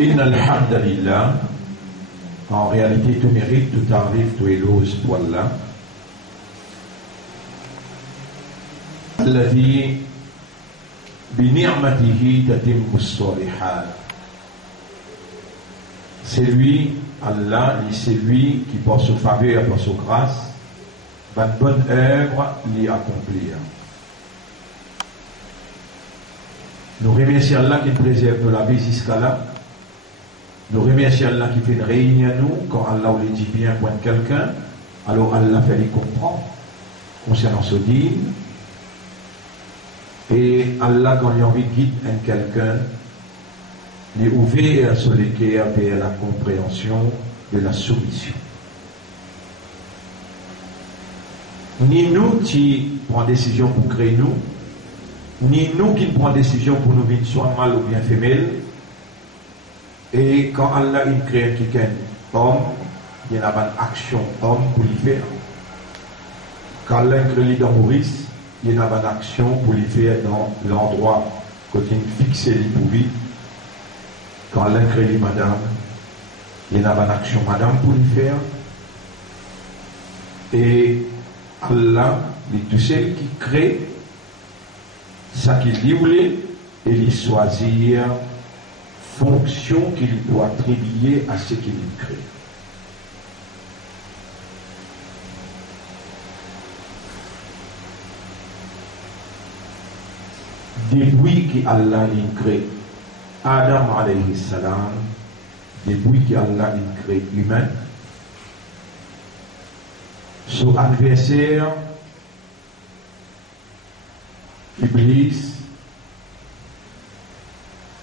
Inna alhamdulillah, en réalité tout mérite, tout arrive, tout éloge pour Allah. Alladhi bi ni'matihi tatimmu as-salihat. C'est lui, Allah, c'est lui qui par sa faveur, par sa grâce, va de bonne œuvre l'y accomplir. Nous remercions Allah qui préserve nous la vie jusqu'à là. Nous remercions Allah qui fait une réunion à nous. Quand Allah nous dit bien pour quelqu'un, alors Allah fait les comprendre concernant ce dîme. Et Allah, quand il a envie de guider quelqu'un, il est ouvert sur les cœurs vers la compréhension de la soumission. Ni nous qui prenons décision pour créer nous, ni nous qui prenons décision pour nous vivre soit mal ou bien femelle. Et quand Allah il crée quelqu'un homme, il y a une action homme pour lui faire. Quand Allah crée dans Maurice, il y a une action pour lui faire dans l'endroit côté fixé pour vivre. Quand Allah crée madame, il y a une action madame pour lui faire. Et Allah, il est tout seul qui crée ça qu'il voulait et il choisir fonction qu'il doit attribuer à ce qu'il crée. Depuis qu'Allah a créé Adam alayhi salam, depuis qu'Allah a créé l'humain, son adversaire, Iblis,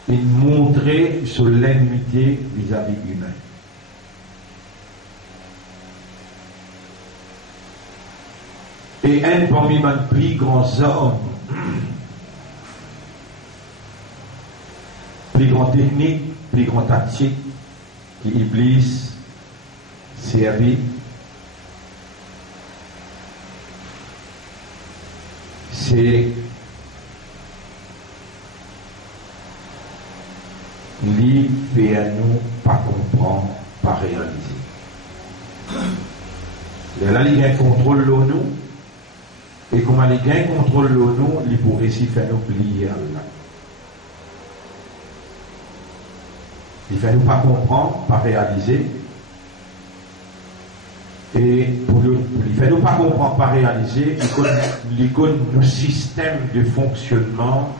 il montrait son l'ennemité vis-à-vis de l'humain. Et un parmi les plus grands hommes, plus grand technique, plus grand tactique, qui Iblis servi, c'est lui fait à nous pas comprendre, pas réaliser. Là, il a un contrôle de nous, et comment il a un contrôle de nous, il pourrait aussi faire nous plier Allah. Il fait nous pas comprendre, pas réaliser, et pour lui faire nous pas comprendre, pas réaliser, il connaît nos systèmes de fonctionnement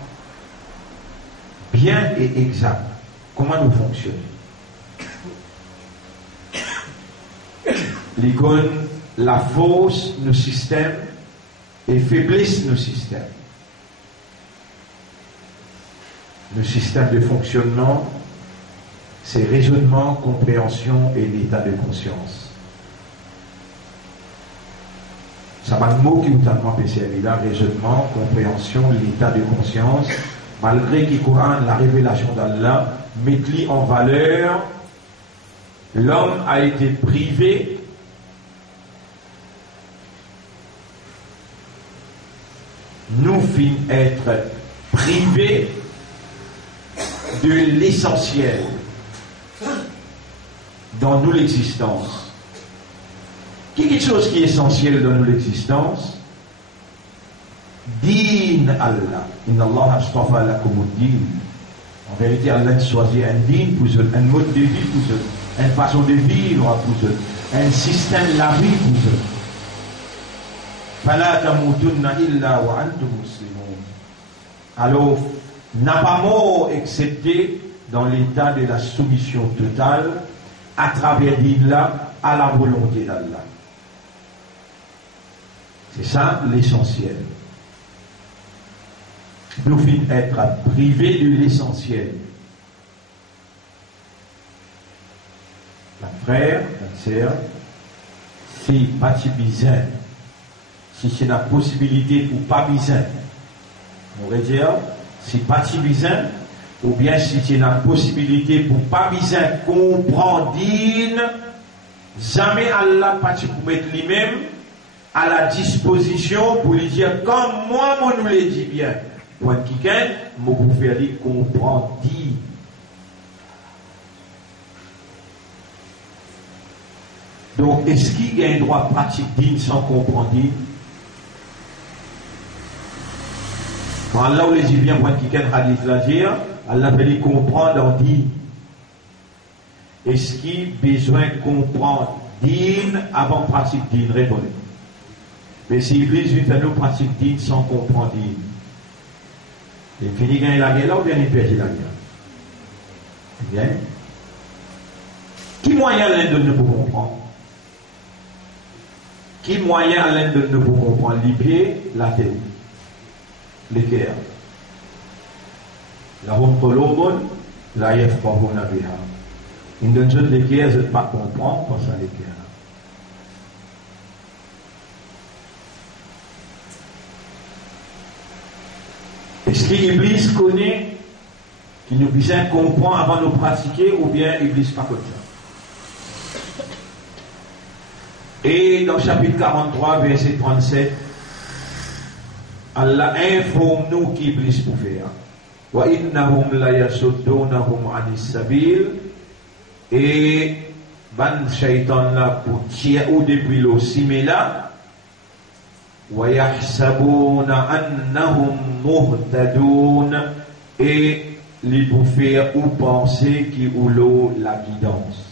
bien et exact. Comment nous fonctionnons? Il connaît la force de nos systèmes et faiblesse de nos systèmes. Le système de fonctionnement, c'est raisonnement, compréhension et l'état de conscience. Ça va le mot qui est tellement spécial là, raisonnement, compréhension, l'état de conscience, malgré qu'il Coran, la révélation d'Allah, met en valeur, l'homme a été privé nous finissons être privés de l'essentiel dans nous l'existence. Quelque chose qui est essentiel dans nous l'existence, din Allah. Inna Allah astafa lakum din. En vérité, Allah choisit un din pour eux, un mode de vie pour eux, une façon de vivre pour eux, un système de la vie pour eux. Fala tamutunna illa wa antum muslimun. Alors, n'a pas mort excepté dans l'état de la soumission totale à travers l'Illah à la volonté d'Allah. C'est ça l'essentiel. Nous finissons être privés de l'essentiel. La frère, la sœur, si pas bizarre, si c'est la possibilité pour pas bizarre, on va dire, si pas bizarre, ou bien si c'est la possibilité pour pas bizarre comprendre, jamais Allah pas pour mettre lui-même à la disposition pour lui dire comme moi, moi nous l'ai dit bien. Pour quelqu'un, moi vous faire lui comprendre, Donc, est-ce qu'il y a un droit pratique digne sans comprendre digne? Quand Allah les dit bien, pour qu'il y ait un hadith là dire, Allah veut les comprendre en digne. Est-ce qu'il a besoin de comprendre digne avant pratique digne? Répondez. Mais si l'Église veut faire nos pratiques dignes sans comprendre digne, il finit gagner la guerre là ou bien il perd la guerre? Bien. Qui moyen l'un de nous pour comprendre? Qui moyen l'un de nous pour comprendre? L'idée, la théorie, l'équerre. La hum qulubun la yafqahuna biha. Une de nous l'équerre, je ne peux pas comprendre pour ça l'équerre. Est-ce qu'Iblis connaît, qu'il nous besoin comprendre avant de pratiquer, ou bien Iblis pas comme ça? Et dans le chapitre 43, verset 37, Allah informe nous qu'Iblis peut faire. Wa innahum la yasuddunahum anis sabil. Et ban shaitan là pour tirer ou depuis le simila. Wa yahsabuna annahum muhtadun. Et les bouffer ou penser qui ou l'eau la guidance.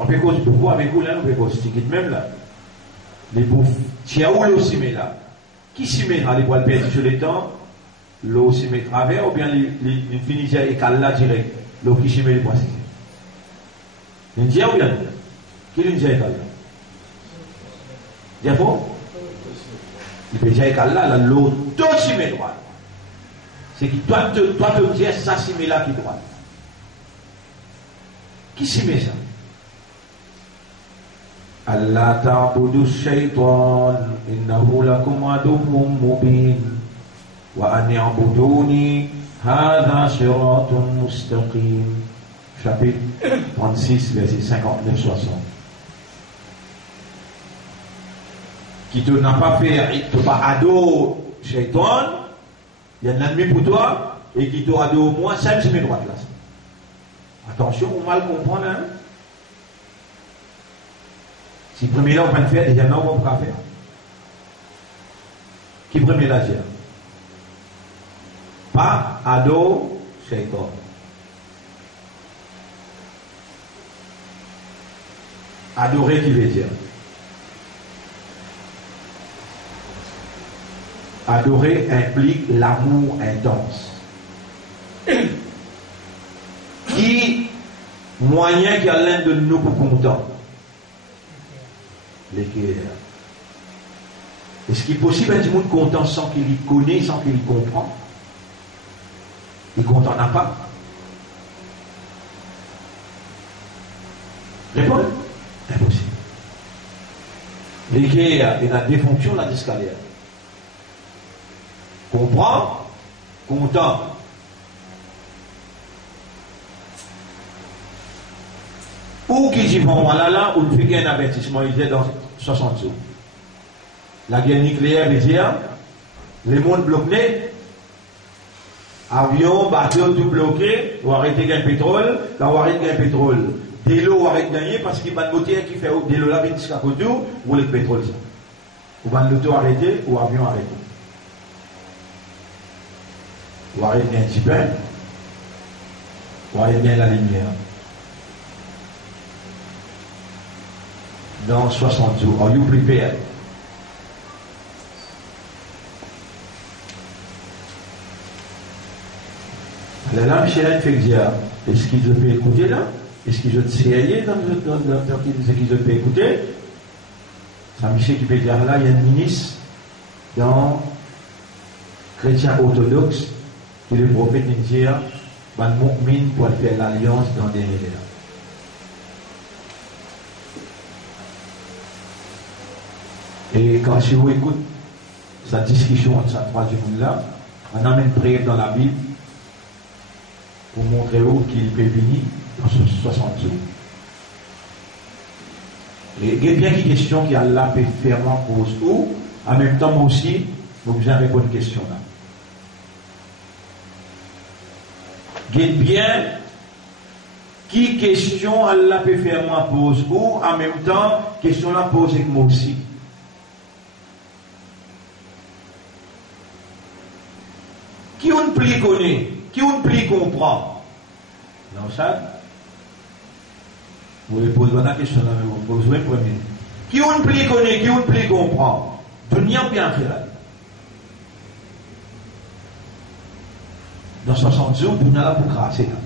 On peut cause beaucoup avec vous là, on peut cause ticket même là. Les bouffes, tiens où l'eau s'y met là? Qui s'y mettra les poils perdus sur les temps? L'eau s'y met travers ou bien les finissent et cale là direct? L'eau qui s'y met les poils. L'Indien ou bien? Qui l'Indien est là? Diapos? Il peut dire et cale là, l'eau tout s'y met droit. C'est que toi te dire ça s'y met là qui droit. Qui s'y met ça? Allah ta'budu shaytan innahu lakum aduwwun mubin wa an ya'buduni hadha siratun mustaqim. Chapitre 36 verset 59-60. Qui te n'a pas fait, il te pas ado shaytan, il y a un ennemi pour toi et qui te ado au moins 5 semaines droite là. Attention, on mal comprendre hein. Si le premier là, on va le faire, déjà non, on va pas faire. Qui premier là, dire? Pas ado, shaitan. Adorer qui veut dire? Adorer implique l'amour intense. Qui moyen qu'il y a l'un de nous pour content? L'équerre. Est-ce qu'il est possible un monde content sans qu'il y connaisse, sans qu'il y comprend? Il ne content n'a pas. Réponds. Impossible. L'équerre est la défonction de la escalier. Comprend, content. Ou qui dit bon voilà là, ou il fait un avertissement, il est dans 60 jours. La guerre nucléaire, il dit, les mondes bloqués, avions, bateaux, tout bloqué, ou arrêter de gagner pétrole, quand on arrête de gagner pétrole, de l'eau, on arrête de gagner parce qu'il y a un moteur qui fait de l'eau là, il y a côté, ou le pétrole. Ou va l'auto arrêter, ou avion arrêter. Ou arrête de gagner un petit pain, ou arrête de gagner la lumière. Dans 60 jours. Are you prepared? Là, Michel fait dire, est-ce qu'ils peuvent écouter là? Est-ce qu'ils ont sérieux dans ce qu'ils peuvent écouter? Ça, Michel qui peut dire là, il y a un ministre dans chrétien orthodoxe qui le prophète dit, ben, mu'min pour faire l'alliance dans des délais. Et quand si vous écoutez sa discussion entre ces trois du monde là, on a même prié dans la Bible pour montrer où qu'il peut venir dans 60 jours. Et il y a bien des questions qui Allah peut faire en cause ou, en même temps, moi aussi, vous avez une question là. Il y a bien Qui question Allah peut faire moi pose ou en même temps, question la pose avec moi aussi. Qui on plie connaît, qui on plie comprend. Non, ça, vous pouvez poser la question là, mais vous posez le premier. Qui on plie connaît, qui on plie comprend. Dunia bien fait là. Dans 60 jours, Dunia là pour crasser là.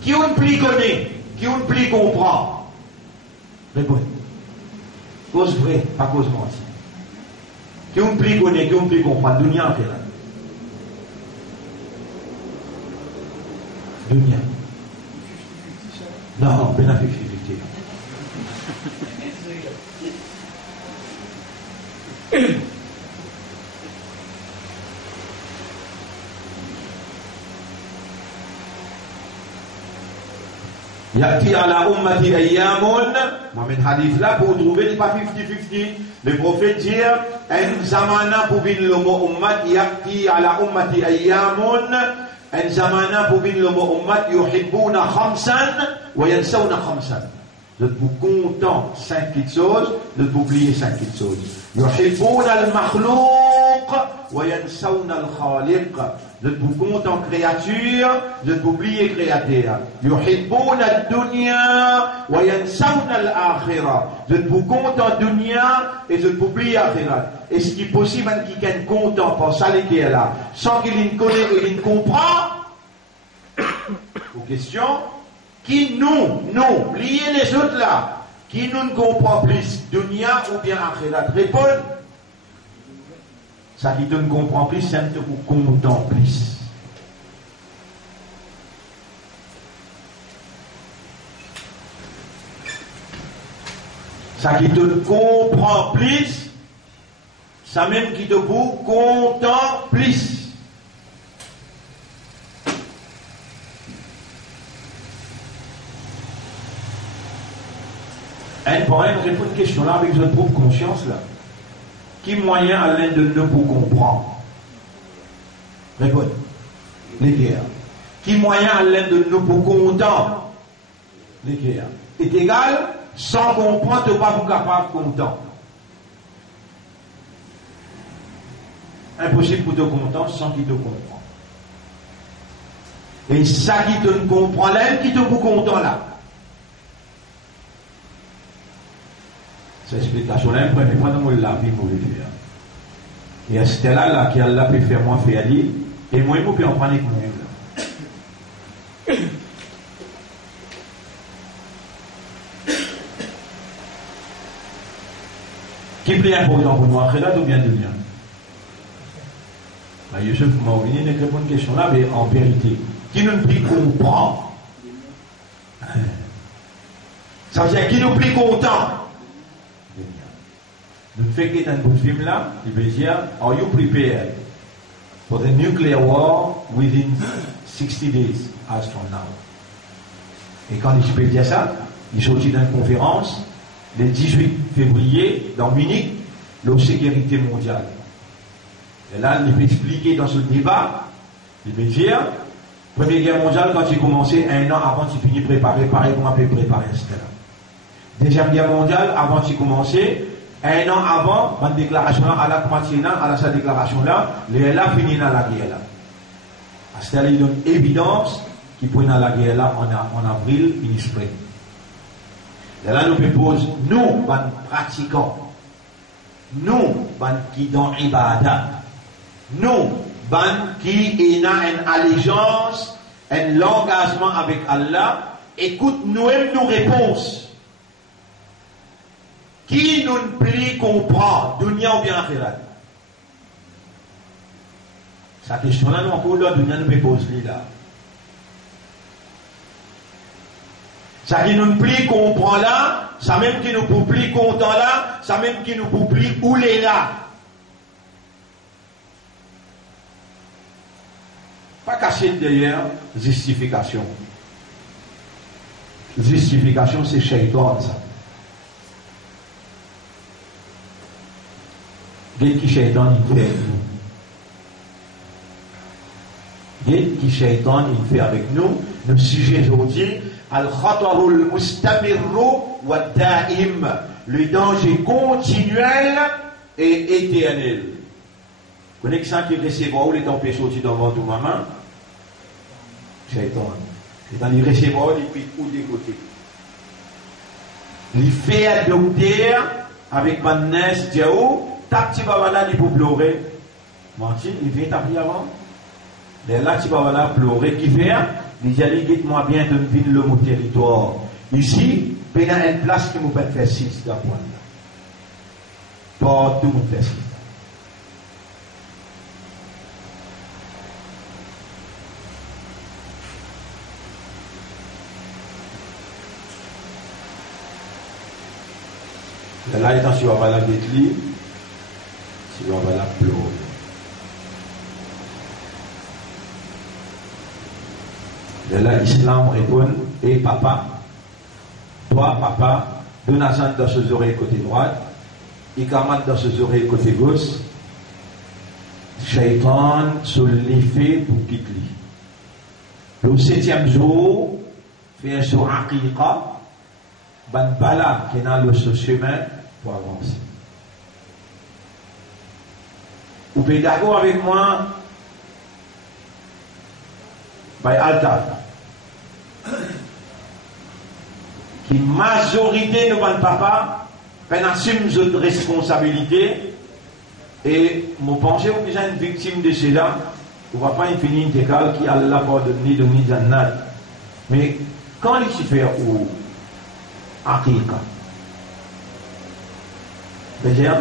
Qui on plie connaît, qui on plie comprend. Répondez. Cause vraie, pas cause mentie. Qui on plie connaît, qui on plie comprend. Dunia fait là. Dunia. Non, ben affectivité. Yati ala ummati ayyamun. Moi, men hadith là pour trouver pas 50-50. Le prophète dit en zamana pour venir le mot ummat yati ala ummati ayyamun. En zamana pour venir le mot ummat yuhibbuna khamsan wa yansawna khamsan. Vous êtes content 5 petites choses, de oublier 5 petites choses. Yuhibbuna al-makhlouq wa yansawna al-khaliq. Vous êtes content créature, de oublier créateur. Yuhibbuna ad-dunya wa yansawna al-akhirah. Vous êtes content dunya et de oublier akhirat. Est-ce qu'il est possible qu'il soit content pour ça qui est là, sans qu'il ne connaisse et qu'il ne comprend? Aux questions. Qui nous, liés les autres là, qui nous ne comprend plus, dunya ou bien akhirat, répondent. Ça qui ne comprend plus, c'est que vous content plus. Ça qui te comprend plus, ça même qui te vous content plus. Elle pourrait répondre une question là avec votre propre conscience là. Qui moyen à l'aide de nous pour comprendre? Répondez. Les guerres. Qui moyen à l'aide de nous pour content? Les guerres. Est égal, sans comprendre, tu n'es pas vous capable de content. Impossible pour te content sans qu'il te comprend. Et ça qui te comprend là, qui te vous content là. Cette explication-là, je ne pas dans la vie pour le faire. Et à ce là qui Allah peut faire moi faire aller, et moi, je peux en prendre avec moi-même. Qui est plus important pour nous, Akhirat ou bien Dunya? Youssef Maouini ne répond à une question là, mais en vérité, qui nous prie comprend? Ça veut dire qui nous prie content? Nous faisons dans le film là, il veut dire, are you prepared for the nuclear war within 60 days as from now? Et quand il peut dire ça, il sortit dans une conférence le 18 février dans Munich, la sécurité mondiale. Et là, il peut expliquer dans ce débat, il veut dire, Première Guerre mondiale, quand il commençait, 1 an avant, il finit préparer, pareil comme on peut préparer, etc. Deuxième Guerre mondiale, avant qu'il commençait, 1 an avant, ma déclaration là, à la Kmatina, à la sa déclaration là, les là finit dans la guerre là. C'est-à-dire, il donne évidence qu'il prend dans la guerre là en avril, in spring. Et là, nous proposons, nous, pratiquants, nous, qui dans Ibadah, nous, qui ont une allégeance, un engagement avec Allah, écoute nous-mêmes nos réponses. Qui nous plie comprend, dunya ou bien akhirat? Sa question là, nous encore là, dunya nous peut poser là. Ça qui nous plie comprend là, ça même qui nous plie content là, ça même qui nous plie où les là. Pas caché derrière justification. Justification, c'est shaitan ça. Qu'est-ce que shaitan il fait avec nous? Qu'est-ce que shaitan il fait avec nous? Notre sujet aujourd'hui, Al-khatarul mustamirru wa da'im. Le danger continuel et éternel. Vous connaissez ça qui recevoir les tempêtes sorties dans votre maman? Shaitan. C'est dans les recevoir et puis ou des côtés. Il fait adopter avec Manès Diao, tac tu vas là il peut pleurer. Martin, il vient t'appeler avant. Mais là tu vas là pleurer qui fait? Il dit allez dites-moi bien de venir le mon territoire. Ici, il y a une place qui nous peut faire 6 d'appoint. Pas tout le monde fait 6. Là, étant sur la détli, si on va la pleurer. Là, l'islam répond, et papa, toi, papa, donne Hassan dans ses oreilles côté droite, Ikamat dans ses oreilles côté gauche, Shaitan se l'effet pour quitter. Le 7e jour, fait un jour aqiqa, ban bala qui est dans le chemin pour avancer. Vous êtes d'accord avec moi? By Alta. Qui majorité de mon papa, on assume notre responsabilité et mon pensée ou déjà une victime de cela, on ne va pas finir intégrale qui a la porte de ni de ni jannat. Mais quand il se fait au Aqiqa, c'est-à-dire,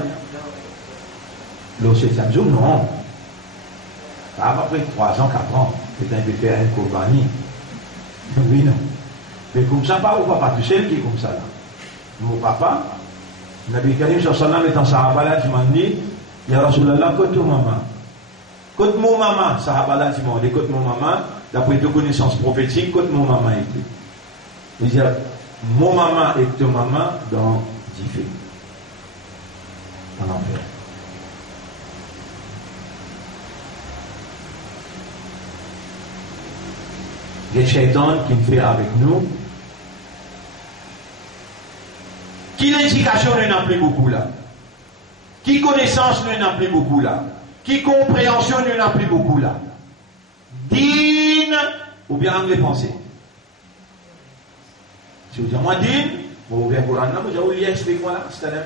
le 7e jour, non. Ça va après 3 ans, 4 ans. Peut-être qu'il peut faire un Kourbani. Oui, non. Mais comme ça, pas ou papa, tu sais qui est comme ça là. Mon papa, Nabi Karim sallallahu est en Sahaba là, je m'en dis, Ya Rasulallah, côté maman. Côté mon maman, Sahaba là, je m'en dis, côté mon maman, d'après tes connaissances prophétiques, côté mon maman était. Il dit, mon maman et ton maman dans 10 feux. En enfer. Les shaitans qui me fait avec nous. Qui l'éducation ne n'a plus beaucoup là? Qui connaissance ne n'a plus beaucoup là? Qui compréhension ne n'a plus beaucoup là? Dîne ou bien anglais pensée? Si vous dites moi dîne, vous ouvrez le Coran là, vous allez expliquez-moi là, c'est-à-dire.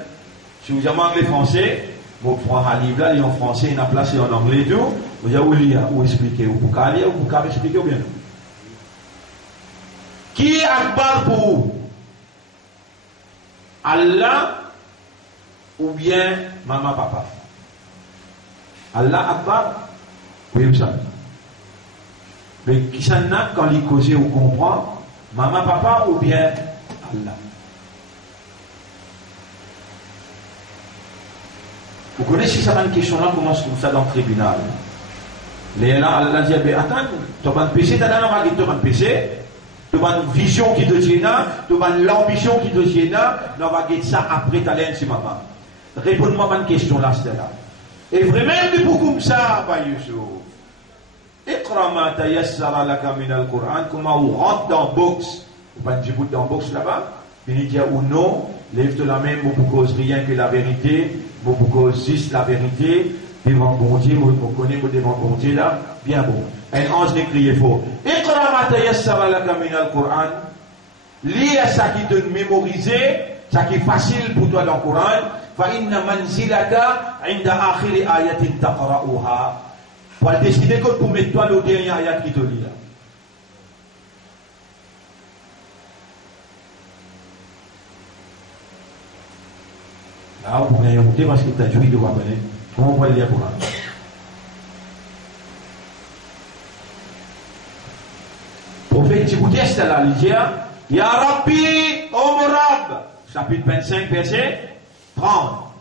Si vous dites anglais français, vous prenez un livre là, il est en français, il est placé en anglais tout, vous allez lire ou expliquer, ou vous pouvez lire, ou vous pouvez expliquer ou bien non. Qui est Akbar pour vous? Allah ou bien maman papa? Allah Akbar? Oui, vous savez. Mais qui s'en a quand il cause ou comprend? Maman papa ou bien Allah? Vous connaissez cette question-là, comment se trouve ça dans le tribunal? Les là, Allah dit, attends, tu vas te pécher, tu vas te pécher. Tu as une vision qui te tient là, tu as une ambition qui te tient là, on va dire ça après ta laine, si maman. Réponds-moi à une question là, c'est là. Et vraiment, c'est pour comme ça, Abba Youssouf. Iqra ma tayassara laka min al-Qur'an, comment on rentre dans le box, ou pas dire dans le box là-bas, il dit ou non, lève-toi la main, vous ne cause rien que la vérité, vous ne cause juste la vérité, devant bon Dieu, vous connaissez devant bon Dieu là, bien bon. Un ange n'est crié faux. Iqra ma tayassara laka min al-Qur'an. Lis ça qui te mémoriser, ça qui est facile pour toi dans le Coran. Fa inna manzilaka inda akhiri ayatin taqra'uha. Pour décider que pour mettre toi le dernier ayat qui te lit là. Là, vous pouvez y monter parce que tu as joué de voir venir. Comment on va le lire pour là? Prophète Djibouti, c'est là, il dit, Ya Rabbi, O Rab, chapitre 25, verset 30.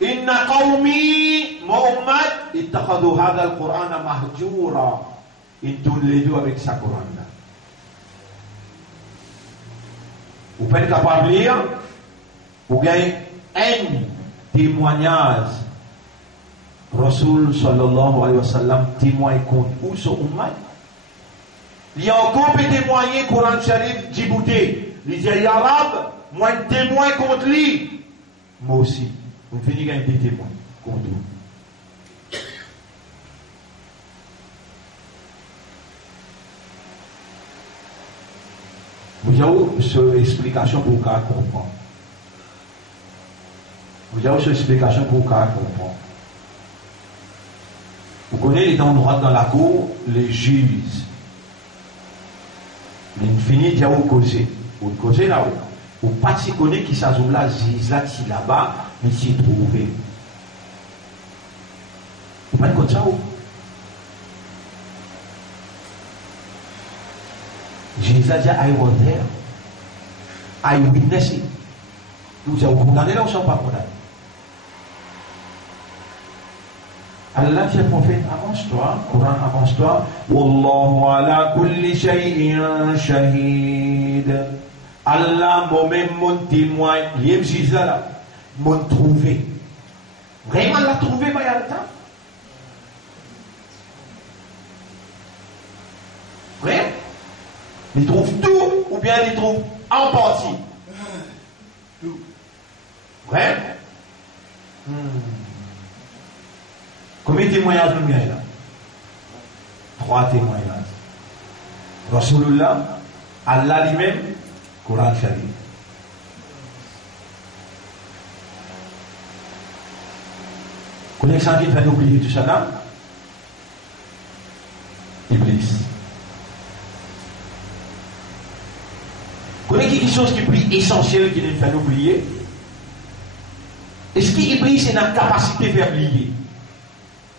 Inna qawmi Muhammad ittakhadhu hadha al-Qur'ana mahjura. Ils tournent les deux avec sa Qur'an là. Vous pouvez être capable de lire, vous gagnez un témoignage. Rasul sallallahu alayhi wa sallam témoigne contre où son ummat. Il y a encore des témoigner Coran Sharif Djibouti. Il dit, ya Rab, moi un témoin contre lui. Moi aussi. On finit avec des témoins contre lui. Vous avez cette explication pour qu'on comprenne. Vous avez cette explication pour qu'on comprenne. Vous connaissez les endroits dans la cour, les juges. L'infini dit à vous causer. Vous causez là-haut. Vous ne pas si connaître qui s'ajoute là, juge là, qui là-bas, mais s'y trouver. Vous ne pas comme ça, vous. Jesus a dit, I was there. I witnessed it. Vous avez condamné là ou sont pas condamné? Allah dit, prophète, avance-toi, Coran, avance-toi. Wallahu ala kulli shay'in shahid. Allah, moi-même, mon témoin, il y a Jesus là, m'ont trouvé. Vraiment, l'a trouvé, mais il y a le temps. Vrai? Il trouve tout ou bien il trouve en partie? Tout. Vrai? Combien de témoignages nous gagnons là? 3 témoignages. Rasulullah, Allah lui-même, Coran Sharif. Connaissez qui fait oublier tout ça là? Iblis. Connaissez quelque chose qui est plus essentiel qui nous fait oublier? Est-ce qu'Iblis a une capacité de faire oublier?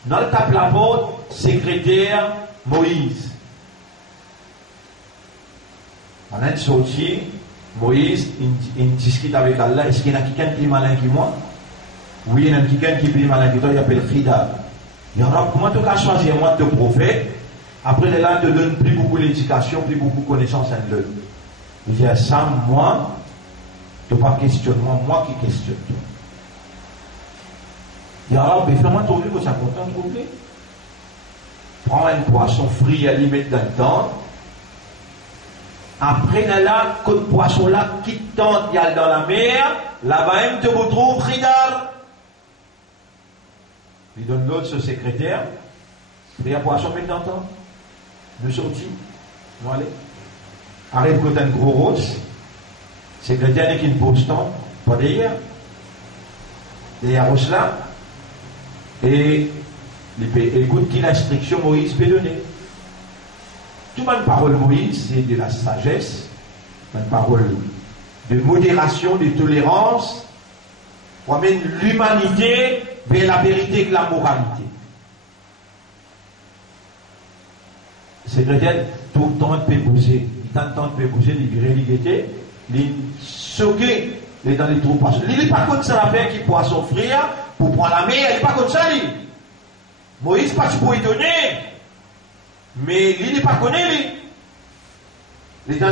Dans le tape la porte, secrétaire Moïse. On a sorti, Moïse, il discute avec Allah. Est-ce qu'il y a quelqu'un qui est malin que moi? Oui, il y a quelqu'un qui est plus malin que toi, il s'appelle Khidab. Il y aura comment tu as choisi moi de prophète? Après, là, te donne plus beaucoup d'éducation, plus beaucoup de connaissances à l'eux. Il dit à ça, moi, tu n'as pas questionné moi qui questionne toi. Il y aura, fais-moi trouver, que tu as content de trouver. Prends un poisson frit à lui mettre dans le temps. Après, là, quand le poisson là quitte tant, il y a dans la mer, là-bas même te retrouve Khidar. Il donne l'autre, ce secrétaire. Il y a un poisson maintenant dans le temps. Nous sortis. Nous allons. Arrive quand un gros rose. Secrétaire n'est qu'une pause temps. Pas d'ailleurs. Il y a rose là. Et écoute qui l'instruction Moïse peut donner. Toute ma parole Moïse, c'est de la sagesse, une parole de modération, de tolérance, pour amener l'humanité vers la vérité et la moralité. C'est peut-être tout le temps de poser, il a le temps de poser, il virait il soquer dans les trous poissons. Il n'est pas comme ça la paix qui poisson frire pour prendre la mer, il n'est pas comme ça. Moïse pas pour étonner. Mais il n'est pas connu, il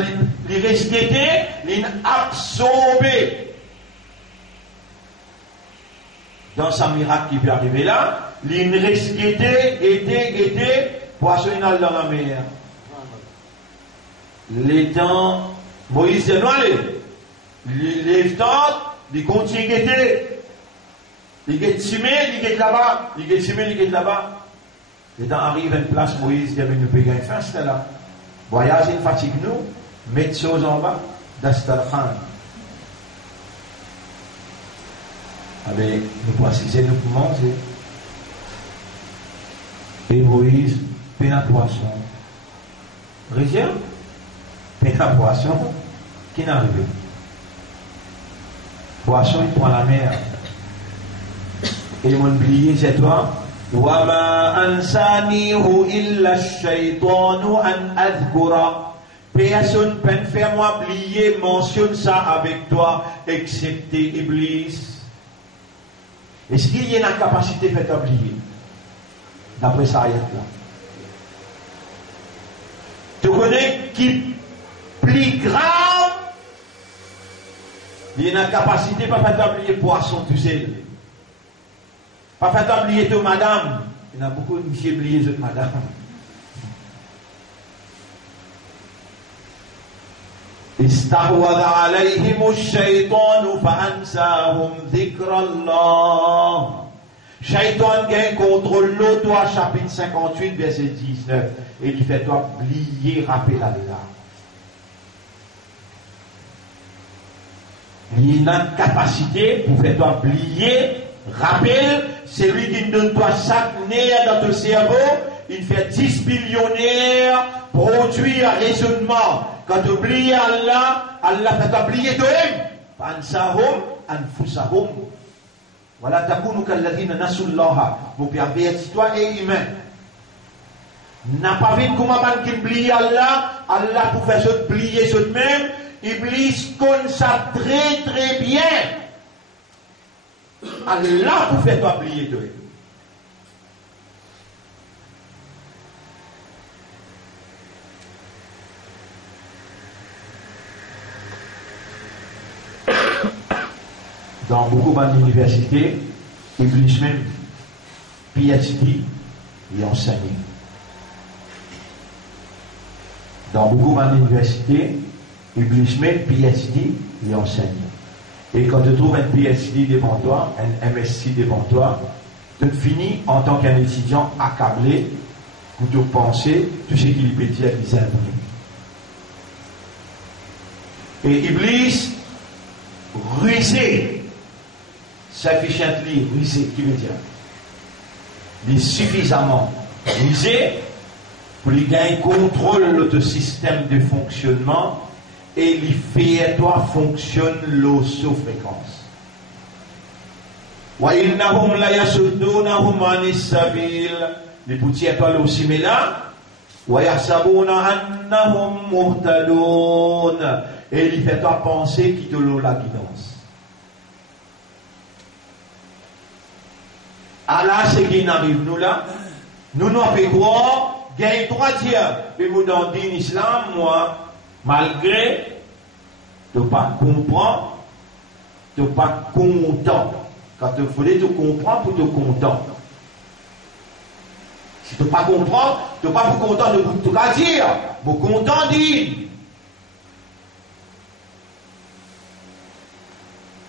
reste guetté, il absorbé dans sa miracle qui peut arriver là, il reste guetté, poisson dans la mer. Les temps, Moïse est noir, les temps, il continue guetter, il guette simé, il guette là-bas, il guette simé, il guette là-bas. Et quand arrive à une place, Moïse dit, nous payons une fin, c'était là. Voyage, il fatigue nous, mettre choses en bas, d'Astarkhan. Avec, nous préciser, nous pouvons manger. Et Moïse, peine à poisson. Rien, peine à poisson, qui n'arrive pas. Poisson, il prend la mer. Et ils m'ont oublié, c'est toi. وما أنسانيه إلا الشيطان أن أذكر. Personne ne peut faire moi oublier, mentionne ça avec toi, excepté Iblis. Est-ce qu'il y a une capacité de faire oublier? D'après ça, il y a là. Tu connais qui plus grave, il y a une capacité de faire oublier poisson, tu sais. Pas faire oublier de madame. Il y en a beaucoup de monsieur oubliés de madame. استحوذ عليهم الشيطان فأنساهم ذكر الله. Shaitan gagne contrôle toi, chapitre 58, verset 19, et il fait toi oublier, rappeler là. Il a une capacité pour faire toi oublier, rappeler, c'est lui qui nous donne toi chaque nerf dans ton cerveau, il fait 10 millionnaires, produit un raisonnement. Quand tu oublies Allah, Allah fait oublier toi-même. Fansahum anfusahum. Voilà, takunu kalladhina nasullaha. Vous pouvez avertir-toi et humain. N'a pas vu comment man qui oublie Allah, Allah pour faire ça oublier ça de même. Iblis connaît ça très très bien. Allah pour faire toi oublier toi. Dans beaucoup d'universités, Iblis même, PhD, il enseigne. Dans beaucoup d'universités, Iblis même, PhD, il enseigne. Et quand tu trouves un PhD devant toi, un MSc devant toi, tu finis en tant qu'un étudiant accablé pour te penser tout ce qu'il peut dire des œuvres. Et Iblis, rusé, sufficiently rusé, qui veut dire il est suffisamment rusé pour lui gagner contrôle de ton système de fonctionnement et lui fait toi fonctionne l'eau sous fréquence. Wa innahum la yasuddunahum anis sabil, les poutiers toi aussi mais là wa yahsabuna annahum muhtadun, et il fait toi penser qu'il te l'eau la guidance. Allah, c'est qui n'arrive nous là, nous n'avons fait croire, gagne trois tiers. Et vous dans l'islam, moi, malgré, de pas comprendre, de pas content. Quand il faut te comprendre pour te content. Si tu ne pas comprendre, tu ne pas vous content de tout cas dire, vous content dire.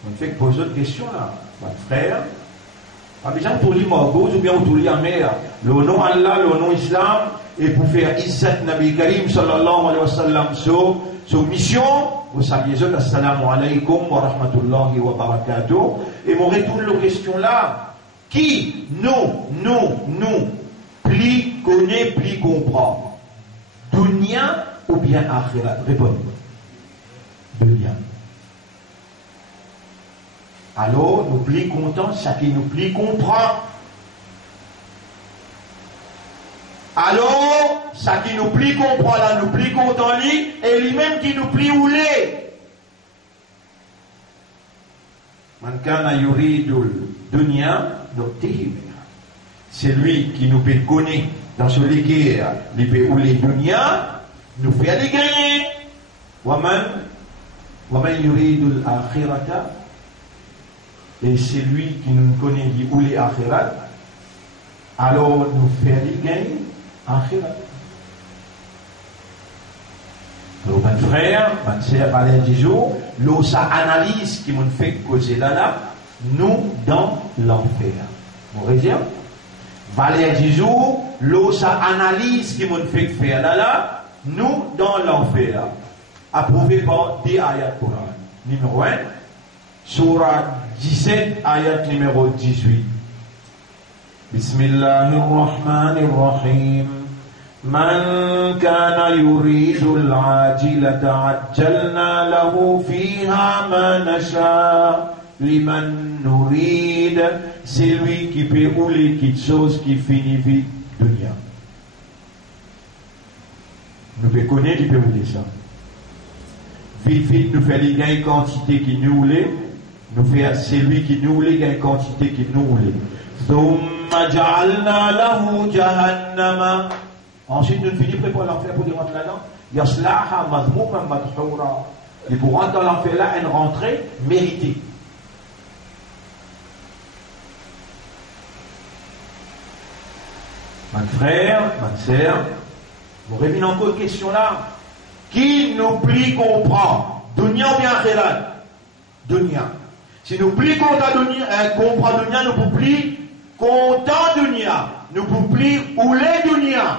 On fait poser d'autres questions là, mon frère. Par exemple, pour lire Margot, ou bien pour lire Mère, le nom Allah, le nom Islam, et pour faire Izzat Nabi Karim sallallahu alayhi wa sallam, sur mission, vous saviez, assalamu alaykum wa rahmatullahi wa barakatuh, et mon retourne la question là, qui nous, pli connaît, pli comprend, dunya ou bien akhirat? Répondez. Dunya. Alors, nous plis contents, ça qui nous plie comprend. Alors, ça qui nous plie comprend, là, nous plie content, lui, et lui-même qui nous plie oulé. Man kana yuridul dunya, c'est lui qui nous peut connaître dans ce guerre, il peut ouler dunya, nous fait aller gagner. Waman yuridul akhirata, et c'est lui qui nous connaît dit où les akhirat, alors nous fait les gagner akhirat. Donc, mon frère, ma sœur, parlait du jour, l'eau, ça analyse qui m'ont fait causer là, nous dans l'enfer. Vous voyez? Valère du jour, l'eau, ça analyse qui m'ont fait faire là, nous dans l'enfer. Approuvé par des ayats Coran. Numéro 1, Surah 17, ayat numéro 18. Bismillahirrahmanirrahim. Man kana yuridu al-ajilata ajjalna lahu fiha ma nasha liman nurid. C'est lui qui peut rouler quelque chose qui finit vite dunya. Nous pouvons connaître, il peut rouler ça. Vite, nous fait les gains quantité qui nous roulent. Nous fait celui qui nous roule gain quantité qui nous roule. Thumma ja'alna lahu jahannama. Ensuite, nous finissons préparer l'enfer pour rentrer là-dedans. Yaslaha mazmuman madhura. Et pour rentrer dans l'enfer là, une rentrée méritée. Mon frère, ma sœur, vous revenez encore une question là. qui nous plie comprend, dunya ou bien akhirat? Dunya. Si nous plie comprend dunya, nous pouvons plie content dunya. Nous pouvons plie ou les dunya.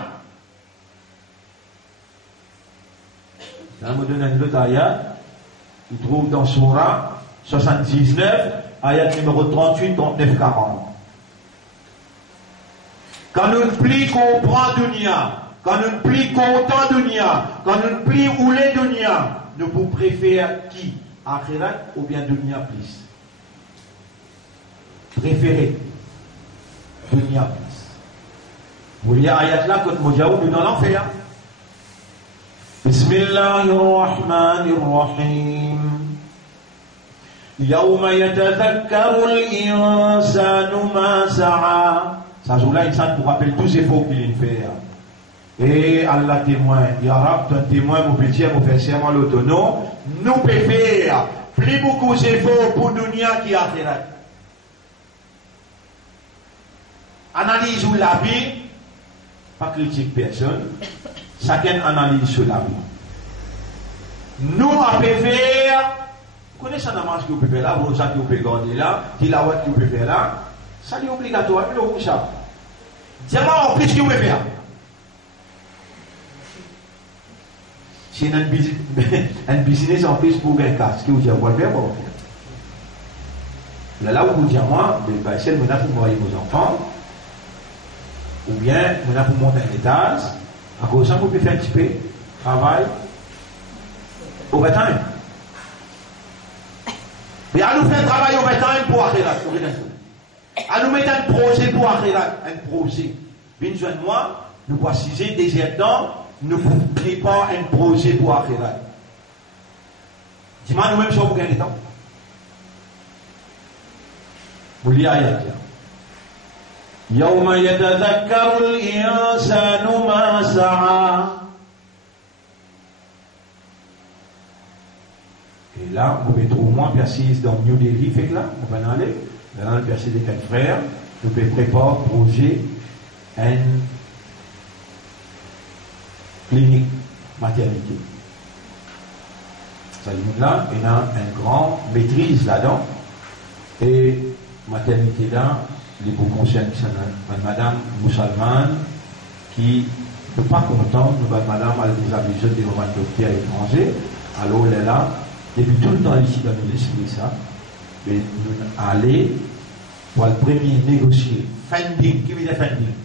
Là, je vous donne une autre ayat. Il trouve dans Surah 79, ayat numéro 38, 39, 40. Quand nous plie comprend dunya, quand nous plie content dunya, quand nous plie ou les dunya, nous pouvons préférer qui? Akhirat ou bien dunya plus? Préférer dunya plus. Vous voyez ayat là, quand Mojaou nous dans l'enfer. Bismillahirrahmanirrahim. Yawma yatadhakkaru al-insanu ma sa'a. Ça joue là, insan pour rappeler tous les efforts qu'il fait. Et Allah témoin, Ya Rab, ton témoin, mon petit, mon frère, serment l'autonome, nous pouvons faire plus beaucoup d'efforts pour dunya qui a fait. Analyse ou la vie, pas critique personne, chacun analyse sur la vie. Nous, on peut faire, vous connaissez la marche que vous pouvez faire là, vous savez que vous pouvez garder là, qui la voie que vous pouvez faire là, ça c'est obligatoire, mais le ça. Dis-moi en plus ce que vous pouvez faire. Si on a un business en plus pour un cas, ce que vous dites, vous pouvez faire, vous pouvez faire. Là où vous dites, moi, c'est le moment pour noyer vos enfants, ou bien, vous avez pour monter un étage, à cause de ça, vous pouvez faire un petit peu, travail, overtime. Mais à nous faire un travail overtime pour Akhirat. À nous mettre un projet pour Akhirat. Un projet. Bien sûr, moi, nous voici des temps, nous préparons un projet pour Akhirat. Dis-moi nous-mêmes, pour gagner du temps. Vous lisez ayat. Yawma yatadhakkaru al-insanu ma sa'a. Et là, vous mettez au moins persis dans New Delhi, fait que là, on va en aller. Maintenant, le persis des 4 frères, nous pouvons préparer projet une clinique maternité. Ça dit là, il y a une grande maîtrise là-dedans. Et maternité là, les beaux concernent madame musulmane qui n'est pas contente, madame elle nous a besoin de voir un docteur étranger. Alors elle est là. Depuis tout le temps ici dans l'esprit ça, mais nous allons pour le premier négocier funding, qui veut dire funding?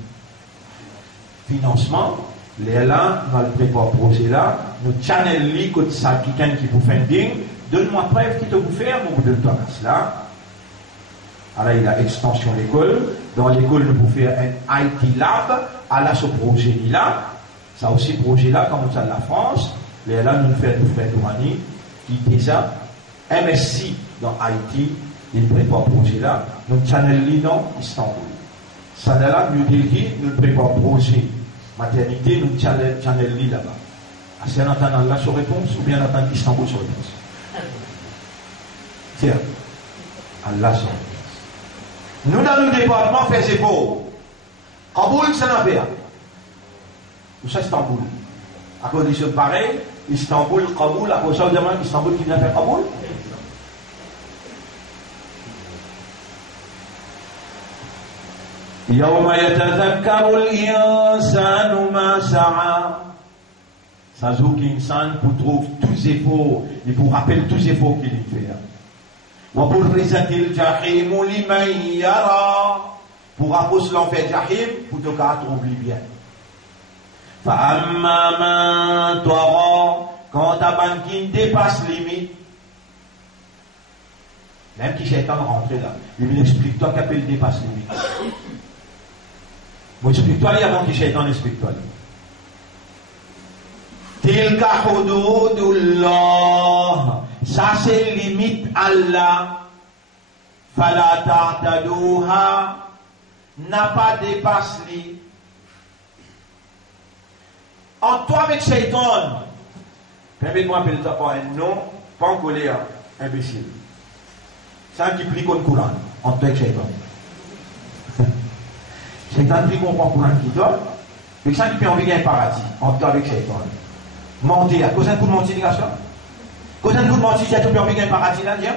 Financement, les là, nous allons préparer le projet là, nous channel li comme ça quelqu'un qui vous funding, donne-moi preuve qui te vous faire, mon de toi là. Alors il y a extension l'école, dans l'école nous pouvons faire un IT lab, à la ce projet là, ça aussi projet là, comme ça de la France, les là nous faisons nous frères Tourani, qui déjà MSc dans Haïti, il prépare projet là, nous channel li dans Istanbul. Ça là, nous Delhi, nous prépare projet maternité, nous channel li là-bas. Est-ce qu'on attend là sur réponse ou bien on attend Istanbul sur réponse? Tiens, Allah sur réponse. Nous dans le département faisons efforts. Kaboul, c'est un affaire. Nous c'est Istanbul. À condition pareille, Istanbul, Kaboul, à cause de Istanbul qui vient faire Kaboul. Yawma yatadhakkaru al-insanu ma sa'a. Ça joue qu'insan pour trouver tous les efforts, et pour rappeler tous les efforts qu'il fait. Wa burrizatil jahim liman yara. Pour approcher l'enfer jahim, pour te trouver bien. Fa amma man tara, quand ta banquine dépasse limite, même qui j'ai le temps de rentrer là, il m'explique-toi qu'appelle dépasse limite. Moi, explique-toi avant que j'ai le temps d'expliquer-toi. Tilka hududullah, ça c'est limite Allah. Fala ta'taduha, n'a pas dépassé. En toi avec Shaitan, permettez-moi de appeler par un nom, pas en colère, imbécile. C'est un qui plie contre le Coran, en toi avec Shaitan. Shaitan plie contre le Coran qui donne, et ça qui peut envie d'un paradis, en toi avec Shaitan. Mentir, à cause d'un coup de mentir, à cause d'un coup de mentir, il y a tout le monde paradis là, tiens.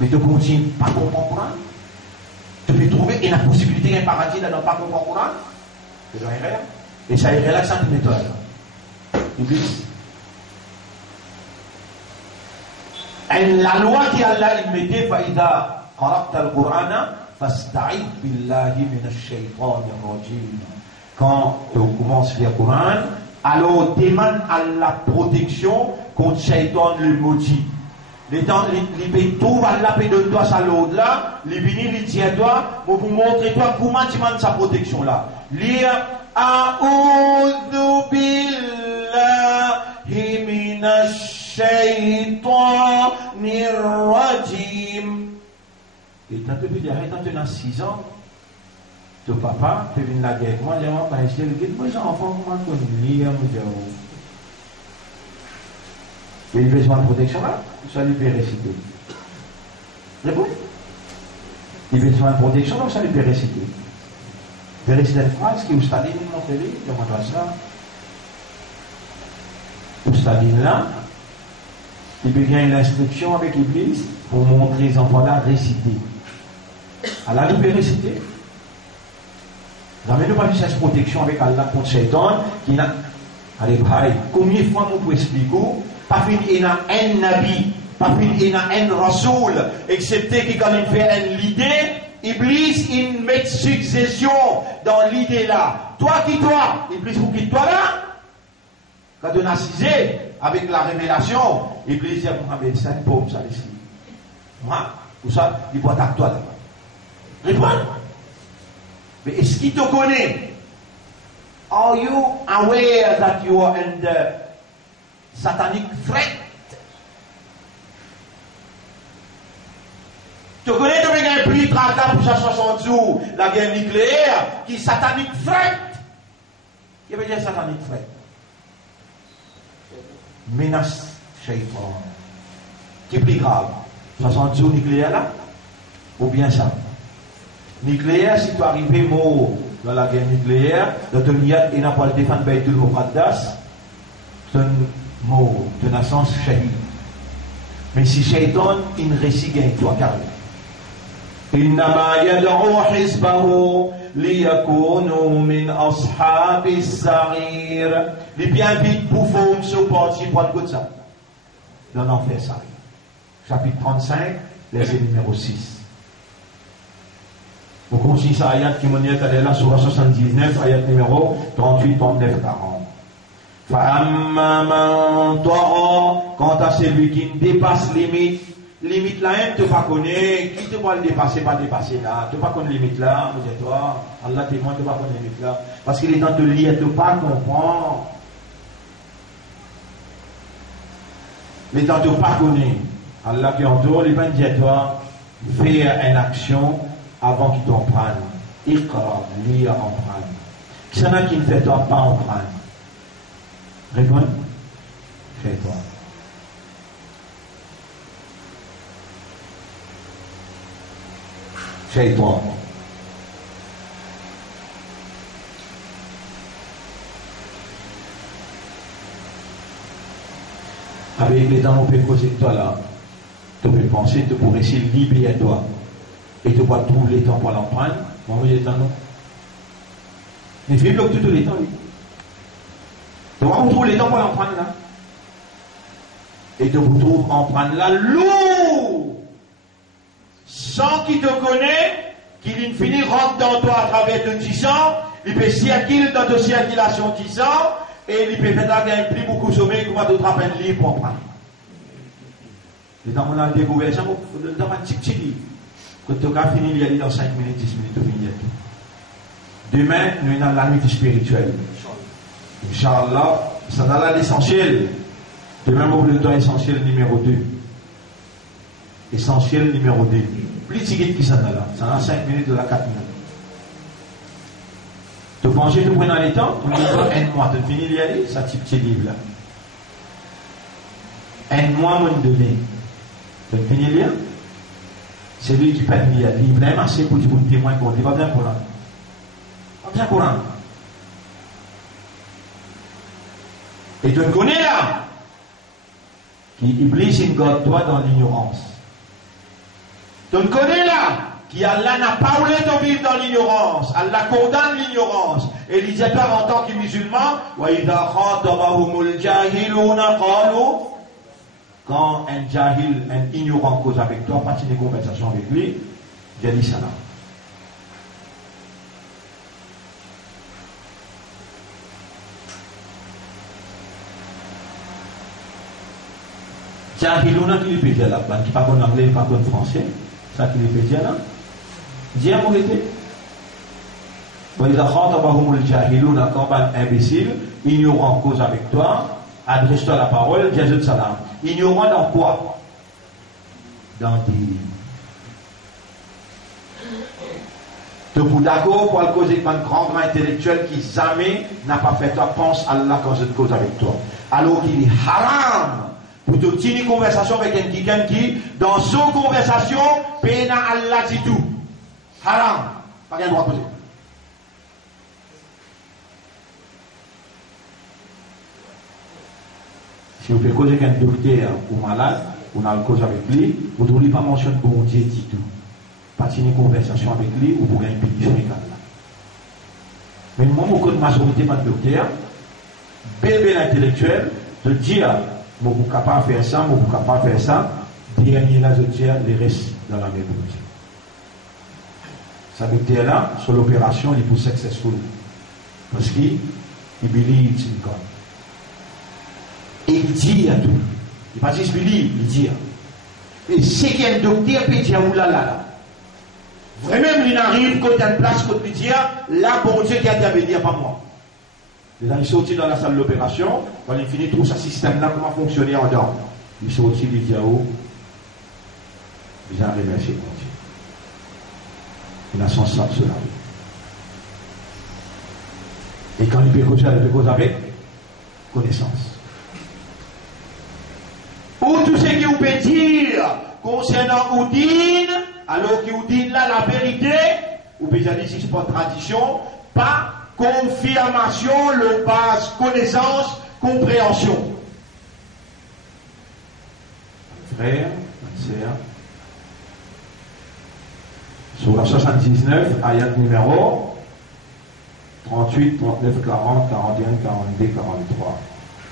Mais tu continues pas comprendre. Tu peux trouver une possibilité d'un paradis là, dans pas comprendre. C'est dans rien. Et ça irait là, ça te méthode. Iblis. Et la loi qui Allah il mettait, فإذا قرأت القرآن فاستعذ بالله من الشيطان الرجيم. Quand tu commences le Coran, alors demande à la protection contre Shaitan le maudit. Les tout va la paix de toi, ça l'autre là, les bénis, les dit à toi, pour vous montrer toi comment tu demandes sa protection là. Lire A'udhu billahi minash shaitanir rajim. Et tant que tu dis, tant que tu as 6 ans, ton papa, tu viens la guerre, moi, je dis, moi, j'ai un enfant, moi, je lire, il a besoin de protection là, ça lui fait réciter. Réponds. Il a besoin de protection, donc ça lui fait réciter. Il fait réciter une phrase qui est Oustadine, mon frère, demande ça. Oustadine là, il peut gagner l'instruction avec l'Église pour montrer les enfants là réciter. Allah lui fait réciter. Ramène-nous pas cette protection avec Allah contre Shaitan qui n'a. Allez, pareil, combien de fois on peut expliquer? Pas qu'il y a un nabi, pas qu'il y a un rasoul, excepté qu'il quand il fait une idée, Iblis, il met succession dans l'idée là. Toi, Iblis, pour qui toi là? Quand on a cisé avec la révélation, Iblis dit à Mohamed, c'est un pauvre, ça ici. Moi, ou ça, il doit être toi là. Réponds. Mais est-ce qu'il te connaît? Are you aware that you are under satanic threat? Tu connais que il y a un prix traquant pour 60 jours la guerre nucléaire qui est satanic threat? Qu'est-ce que veut dire satanic threat? Menace shaitan. Qui est plus grave? 60 jours nucléaire là? Ou bien ça? Nucléaire, si tu arrives mort dans la guerre nucléaire, dans ton yad, il n'a pas le défendre Baytul Muqaddas, c'est un mot de naissance shahid. Mais si shaitan, il ne réussit gagne toi carré. إنما يدعو حزبه ليكونوا من أصحاب السعير. Les bien vite bouffons ce parti pour le ça. Dans l'enfer ça. Chapitre 35, verset numéro 6. Vous continuez ça, ayat qui m'en est allé là, sur 79, ayat numéro 38, 39, 40. Quant à celui qui dépasse limite là, tu ne pas connaître, qui te va le dépasser, pas dépasser là, tu ne pas connaître limite là, vous êtes toi, Allah témoin, tu ne pas connaître limite là, parce qu'il est dans te lire, tu ne pas comprendre. Les temps de ne pas connaître, Allah qui entoure, les gens disent toi, fais une action avant qu'il t'en prenne. Iqra, lire, en prenne. Qui s'en a qui ne fait toi pas en prenne? Réponds. Fais-toi. Fais-toi. Avec les temps, on peut poser toi là. Tu peux penser, tu pourrais essayer de libérer toi. Et tu vas trouver les temps pour l'emprunter. Bon, oui, les temps, non. Mais fais bloquer tous les temps, oui. Tu vas trouver les temps pour l'emprunter là. Et tu vous trouves emprunter là lourd. Sans qu'il te connaît, qu'il finit rentre dans toi à travers ton tissant, il peut circuler dans ta circulation tissant, et il peut faire un plus beaucoup de sommeil, comme d'autres appellent libre pour emprunter. Et dans mon découvert, ça m'a dans un petit livre. Quand tu as fini, il y a dans 5 minutes, 10 minutes, tu finis. Demain, nous avons la nuit spirituelle. Inch'Allah, ça dans l'essentiel. Demain, nous avons le temps essentiel numéro 2. Essentiel numéro 2. Plus de qui ça là. Ça dans 5 minutes, de la 4 minutes. Tu penses que tu prends dans les temps, tu dis un mois, tu finis d'y aller, ça petit livre là. Un mois, moi, donné. Tu finis d'y aller. C'est lui qui peut lire. Il est assez pour dire témoin qu'on dit pas bien courant. Pas bien courant. Et tu connais là, qui Iblis ingode toi dans l'ignorance. Tu connais là, qui Allah n'a pas voulu te vivre dans l'ignorance. Allah condamne l'ignorance. Et il disait toi en tant que musulman, quand un jahil, un ignorant cause avec toi, pas de conversation avec lui, j'ai dit ça là. Jahiluna qui lui peut dire là-bas, qui parle en anglais, qui parle en français, ça qui lui peut dire là. Dis à mon été. Quand un imbécile, ignorant cause avec toi, adresse-toi la parole, dis salam. Ignorant dans quoi? Dans des. Tu es d'accord pour le causer avec un grand intellectuel qui jamais n'a pas fait toi, pense à Allah quand je cause avec toi. Alors qu'il est haram. Pour te tenir une conversation avec quelqu'un qui, dans son conversation, peine à Allah dit tout. Haram. Pas rien droit à poser. Si vous faites causer avec un docteur ou malade, on a le cause avec lui, vous ne devez pas mentionner bon Dieu dit tout. Pas tenir une conversation avec lui ou pour gagner une pétition avec Allah. Mais moi, je connais la majorité de docteur, bébé intellectuel, de dire, je suis capable de faire ça, je suis capable de faire ça, dernier là, je dis, les restes dans la même boutique. Ça docteur là, sur l'opération, il est successful. Parce qu'il believe in God. Et il dit à tout. Il ne pas juste believe, il dit. Et c'est qu'un docteur peut dire, oulala. Vraiment, il arrive quand il y a une place, quand il dit, là, bon Dieu qui a intervenu, pas moi. Il est sorti dans la salle de l'opération, quand il finit, trouve ce système-là, comment fonctionner en dedans. Il est sorti, il dit, oh, il a remercié mon Dieu. Il a son sang sur la vie. Et quand il peut causer avec connaissance. Ou tout ce qui vous peut dire concernant Oudine, alors qu'Oudine là, la vérité, ou bien dire si c'est pas tradition, pas confirmation, le base connaissance, compréhension. Frère, sœur, sur la 79, ayat numéro 38, 39, 40, 41, 42, 43.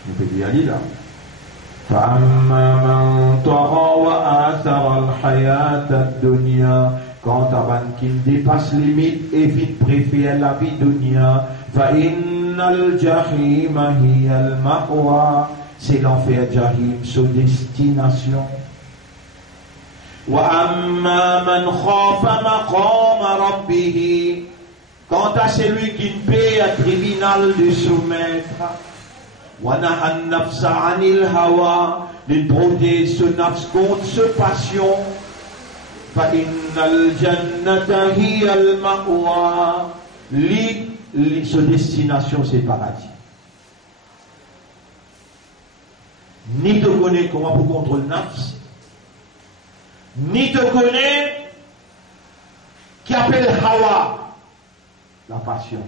Vous pouvez y aller là. فأما من طغى وآثر الحياة الدنيا quand avant qu'il dépasse limite et vite préfère la vie dunya فإن الجحيم هي المأوى c'est l'enfer jahim sa destination وأما من خاف مقام ربه quant à celui qui ne paie à tribunal de soumettre وَنَهَا النَّفْسَ عَنِ الْهَوَى il protège ce nafs contre ce passion فَإِنَّ الْجَنَّةَ هِيَ الْمَأْوَى sa destination c'est paradis. Ni te connais comment pour contrôler nafs, ni te connais qui appelle hawa, la passion.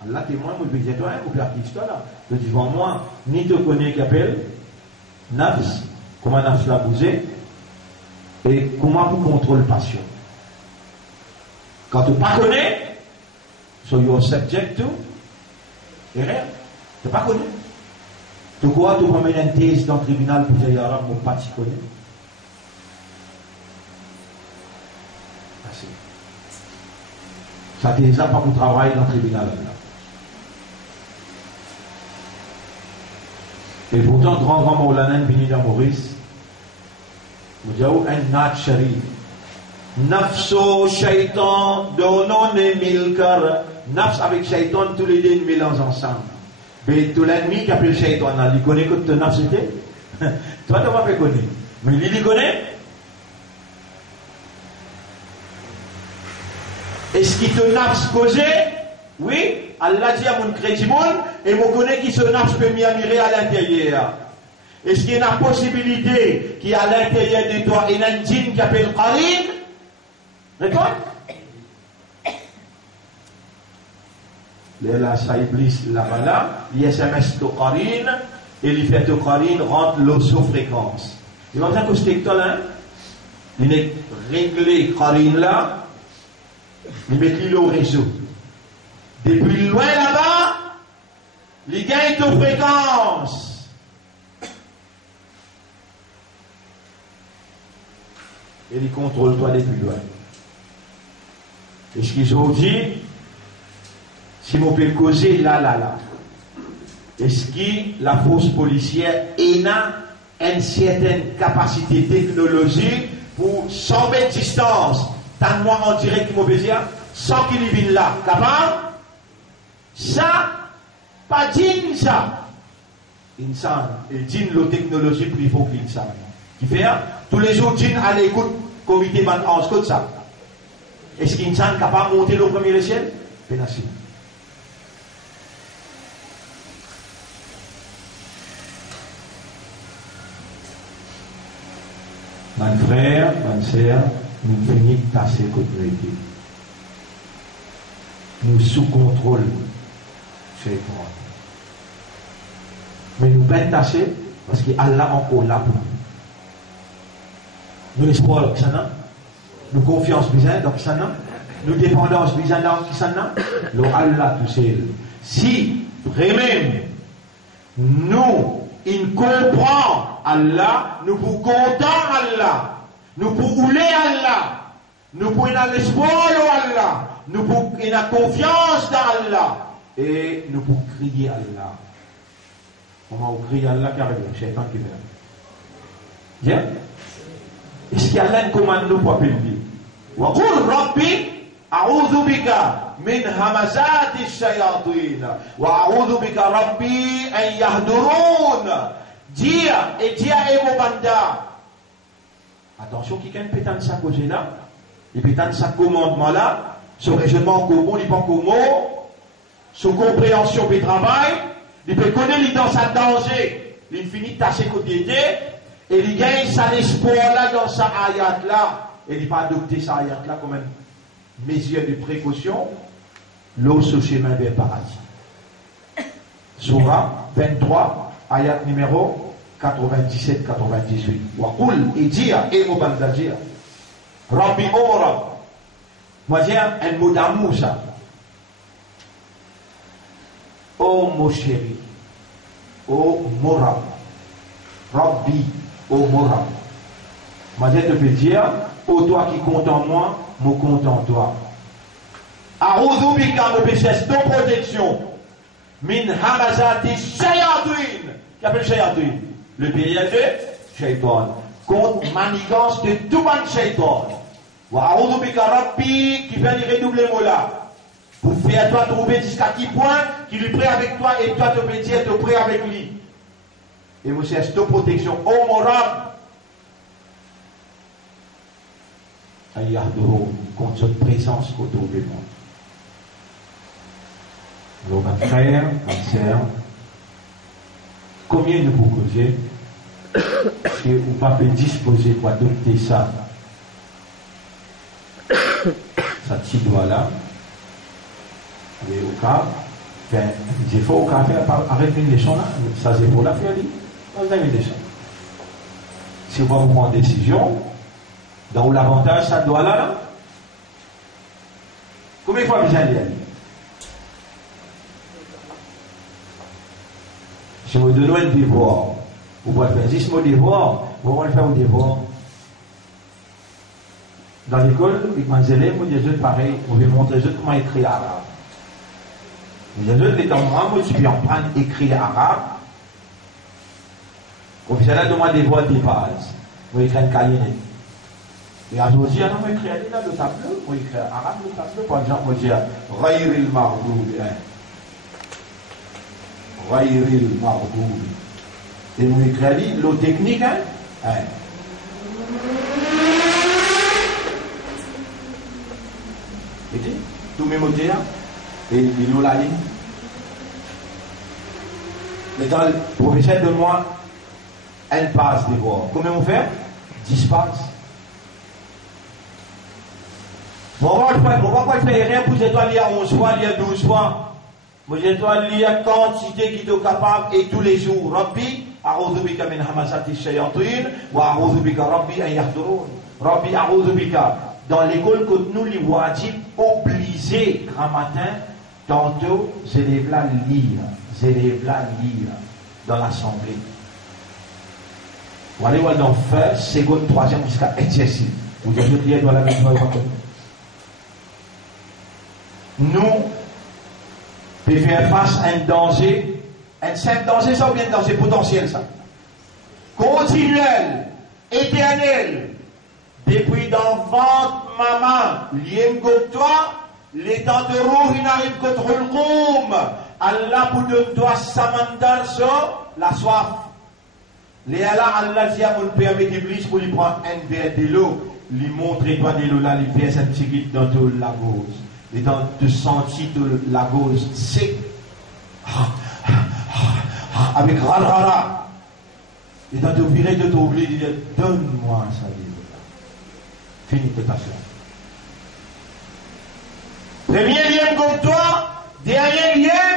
Allah témoin, vous le dites toi, vous l'artiste là. Je dis devant moi, ni te connais qui appelle nafs, comment nafs l'a bougé, et comment vous contrôle passion. Quand tu ne pas connais, so you are subject to, et rien, tu ne pas connais. Tu crois, tu promènes une thèse dans le tribunal pour dire, Yara, mon pas t'y connaît. Ça thèse là, pas pour travailler dans le tribunal là. Et pourtant, grand Maulana Binida Maurice, vous dites, un nat sharif. Nafso shaitan, donon et milkar. Nafs avec shaitan, tous les deux, ils mélangent ensemble. Mais tout l'ennemi qui appelle shaitan, il connaît que ton nafs c'était. Toi, tu n'as pas connaître. Mais lui, il connaît. Est-ce qu'il te nafs causé? Oui. Allah dit à mon crédit et mon connaît qui se nafs peut m'y admirer à l'intérieur. Est-ce qu'il y a une possibilité qui à l'intérieur de toi il y a un djinn qui appelle Qarin? D'accord? Là, ça iblis là-bas là, l'ISMS de Qarin, et l'hypertocarine rentre l'osofréquence. Il va dire que c'est là, il est réglé carine là, il met le réseau. Depuis loin là-bas, il gagne de fréquence. Et il contrôle toi depuis loin. Et ce qu'ils ont dit, si on peut causer là. Est-ce que la force policière a une certaine capacité technologique pour 100 mètres de distance, tant moi en direct qui m'obéit, sans qu'il y vienne là, capable? Ça, pas digne ça. Insan, il dit la technologie plus forte qu'insan. Qui fait, tous les jours, dit à l'écoute, comité ban en comme ça. Est-ce qu'insan est capable de monter le premier échelle? Pénacine. Mon frère, ma soeur, nous finissons de tasser contre l'équipe. Nous sous contrôle chez toi. Mais nous peine tasser parce qu'Allah encore là pour nous. Nous espoir qui s'en a, nous confiance besoin donc ça n'a, nous dépendance besoin donc qui s'en a, le Allah tout seul. Si vraiment nous il comprend Allah, nous pour content Allah, nous pour rouler Allah, nous pour avoir l'espoir de Allah, nous pour avoir confiance dans Allah, et nous pour crier Allah. Comment on crie Allah car le shaitan qui vient. Bien? Est-ce qu'Allah commande nous pour appeler? Wa qul rabbi a'udhu bika min hamazati ash-shayatin wa a'udhu bika rabbi an yahdurun. Dia et dia et mon banda. Attention, quelqu'un peut entendre ça cause là, il peut entendre ça commandement là, ce raisonnement commun, il pas commun, son compréhension peut travail, il peut connaître dans sa danger, il finit de tâcher côté et il gagne sa espoir là dans sa ayat là, et il pas adopter sa ayat là comme une mesure de précaution, l'eau sur chemin vers paradis. Surah 23, ayat numéro 97-98. Wa qul et dire, et mon banda dire, Rabbi Omra, moi j'ai un mot d'amour ça. Oh mon chéri, oh Mora, Rabbi, oh Mora. Moi je te peux dire, oh toi qui compte en moi, moi compte en toi. A'udhu bika me péchesse de protection. Min hamazati shayatin. Qui appelle shayatin? Le période de shaitan. Contre manigance de tout le monde shaitan. Wa a'udhu bika rabbi, qui fait les redoubler mots là. Pour faire toi trouver jusqu'à qui point, qu'il est prêt avec toi et toi te peux dire te prêt avec lui. Et vous cherchez de protection. Oh mon rab. Contre cette présence autour de moi. Alors, ma frère, ma soeur, combien de vous causez que vous ne pouvez pas disposer pour adopter ça, ça petit doigt là, et au cas, il faut au cas faire arrêter une leçon là, ça c'est pour la faire, vous avez une leçon. Si vous vous prendre une décision, dans l'avantage, ça doit là, combien de fois vous allez aller? Si vous donnez un devoir, vous pouvez faire 10 mots de devoir, vous pouvez le faire au devoir. Dans l'école, avec mes élèves, vous dites pareil, vous pouvez montrer comment écrire arabe. Vous dites, les temps, vous pouvez en prendre écrire arabe. Vous allez demander des devoirs de base. Vous écrivez un cahier. Et à aujourd'hui, on va écrire là le tableau, on va écrire arabe le tableau, par exemple, on va dire Ghayril Mardoud. Ghayril Mardoud. Et on va écrire l'eau technique, Et tout mes mots et il l'eau la ligne. Et dans le professeur de moi, elle passe des voix. Comment on fait? 10 passes. Bon, on va pas faire rien pour toi lire 11 fois, lire 12 fois. Moi, je dois lire quantité qui est capable et tous les jours. Rabbi, a'udhu bika min hamazati shayatin, wa a'udhu bika rabbi an yahdurun. Rabbi, a'udhu bika. Dans l'école, que nous, les wajib, obligés, grand matin, tantôt, ces élèves-là lire dans l'assemblée. Vous allez voir dans faire, seconde, troisième, jusqu'à exercice. Vous devez lire dans la maison. Nous, peut faire face à un danger, un simple danger, ça ou bien un danger potentiel, ça. Continuel, éternel, depuis dans ventre maman, lien comme toi, les temps de roue, il n'arrive contre le roum. Allah pour de toi, samandar sur la soif. Les Allah dit à mon père avec l'Iblis pour lui prendre un verre de l'eau, lui montrer toi de l'eau là, lui verser un petit guide dans tout la gauche. Et dans de sentir la gauche sec, avec rara, et dans de virer de t'oublier, de dire donne-moi ça, fini de ta soeur. Premier lien comme toi, dernier lien.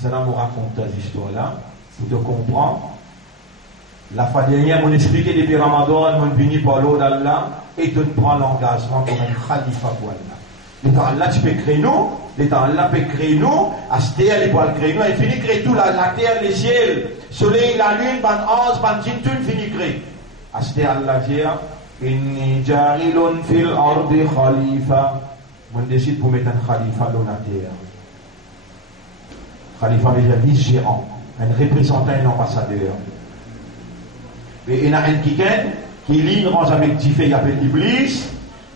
Cela me raconte cette histoire-là, pour te comprendre. La fois dernière, on expliquait depuis Ramadan, on venu par l'eau d'Allah, et tu prends l'engagement comme un khalifa pour Allah. L'état Allah, tu peux créer nous, l'état Allah peut créer nous, à ce terre, il peut créer nous, il finit créer tout, la terre, les ciels, le soleil, la lune, ban ange, ban djinn, tout finit créer. À ce terre, Allah dit, inni jarilun fil ardi khalifa. On décide pour mettre un khalifa dans la terre. Khalifa veut dire vice-gérant, un représentant, un ambassadeur. Et il y en a un qui lit une range avec Tifé, il appelle Iblis.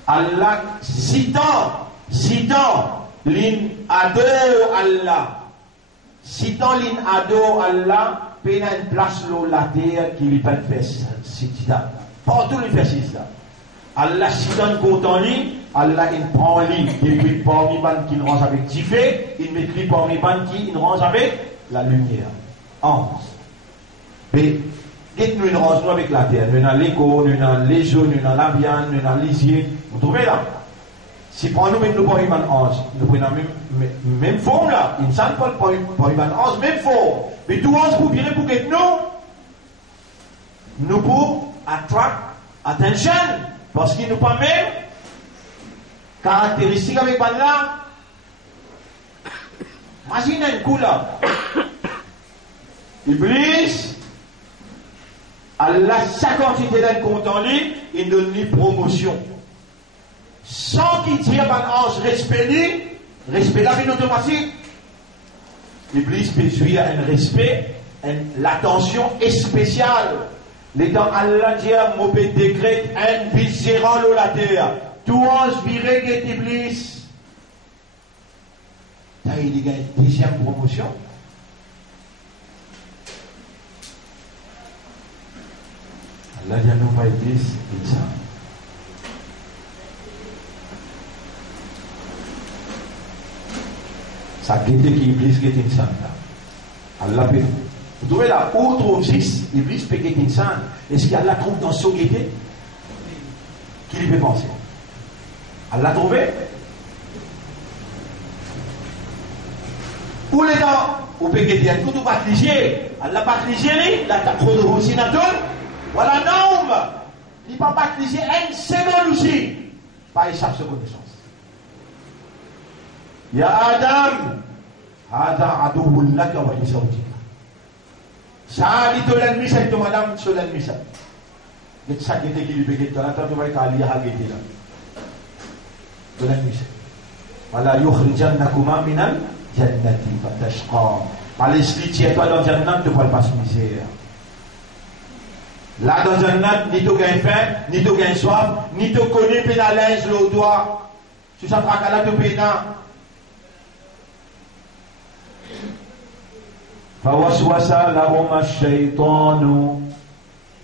Allah, citant, l'in adore Allah. Citant l'in adore Allah, il y a une place sur la terre qui lui peut faire ça. Partout il fait ça. Allah citant content lui, Allah il prend lui, depuis parmi ban qui range avec Tifé, il m'écrit parmi ban qui range avec la lumière. 11. Mais nous une range avec la terre. Nous avons l'écho, nous avons les eaux, nous avons la viande, nous avons les yeux. Vous trouvez là? Si pour nous, nous prenons une ange, nous prenons la même forme là. Il ne s'en pas pour une ange, même forme. Mais tout ange pour virer pour que nous pour attract attention. Parce qu'il nous pas même caractéristique avec là. Imaginez un coup là. Iblis. Allah, sa quantité d'un compte en ligne, il donne une promotion. Sans qu'il dise à ange respect la vie automatique. L'Iblis peut jouir un respect, l'attention est spéciale. L'étant Allah dit à mauvais décret, un vice-gérant de la terre. Tout ange viré qu'est Iblis. Là, il y a une deuxième promotion. Allah dit à nous, pas Iblis, dit ça. Ça guette qui Iblis qui est insan. Allah peut. Vous trouvez là, où trouve 6, Iblis peut être insan. Est-ce qu'Allah trouve dans son guette? Qui lui peut penser? Allah trouvé? Où les dents? Où peut guetter? Un coup de patligier. Allah patligier, là, t'as trop de roussinatol. Voilà, non! Il ne peut pas patligier une seconde aussi. Pas échappe sa connaissance. Ya Adam, Hada aduhul laka wa lisawjika. Ça dit l'ennemi, c'est ton madame, c'est l'ennemi ça. Et ça qui était qui lui péguait, tu as entendu qu'il y a guetter là. De l'ennemi ça. Voilà, yukhrijannakuma minal jannati fatashqa. Allez, si tu es toi dans Jannat, tu ne pourras pas se misère. Là dans Jannat, ni tu gagnes faim, ni tu gagnes soif, ni tu connais pénalise le doigt. Tu sais pas qu'elle a te pénal. فوسوس لهما الشيطان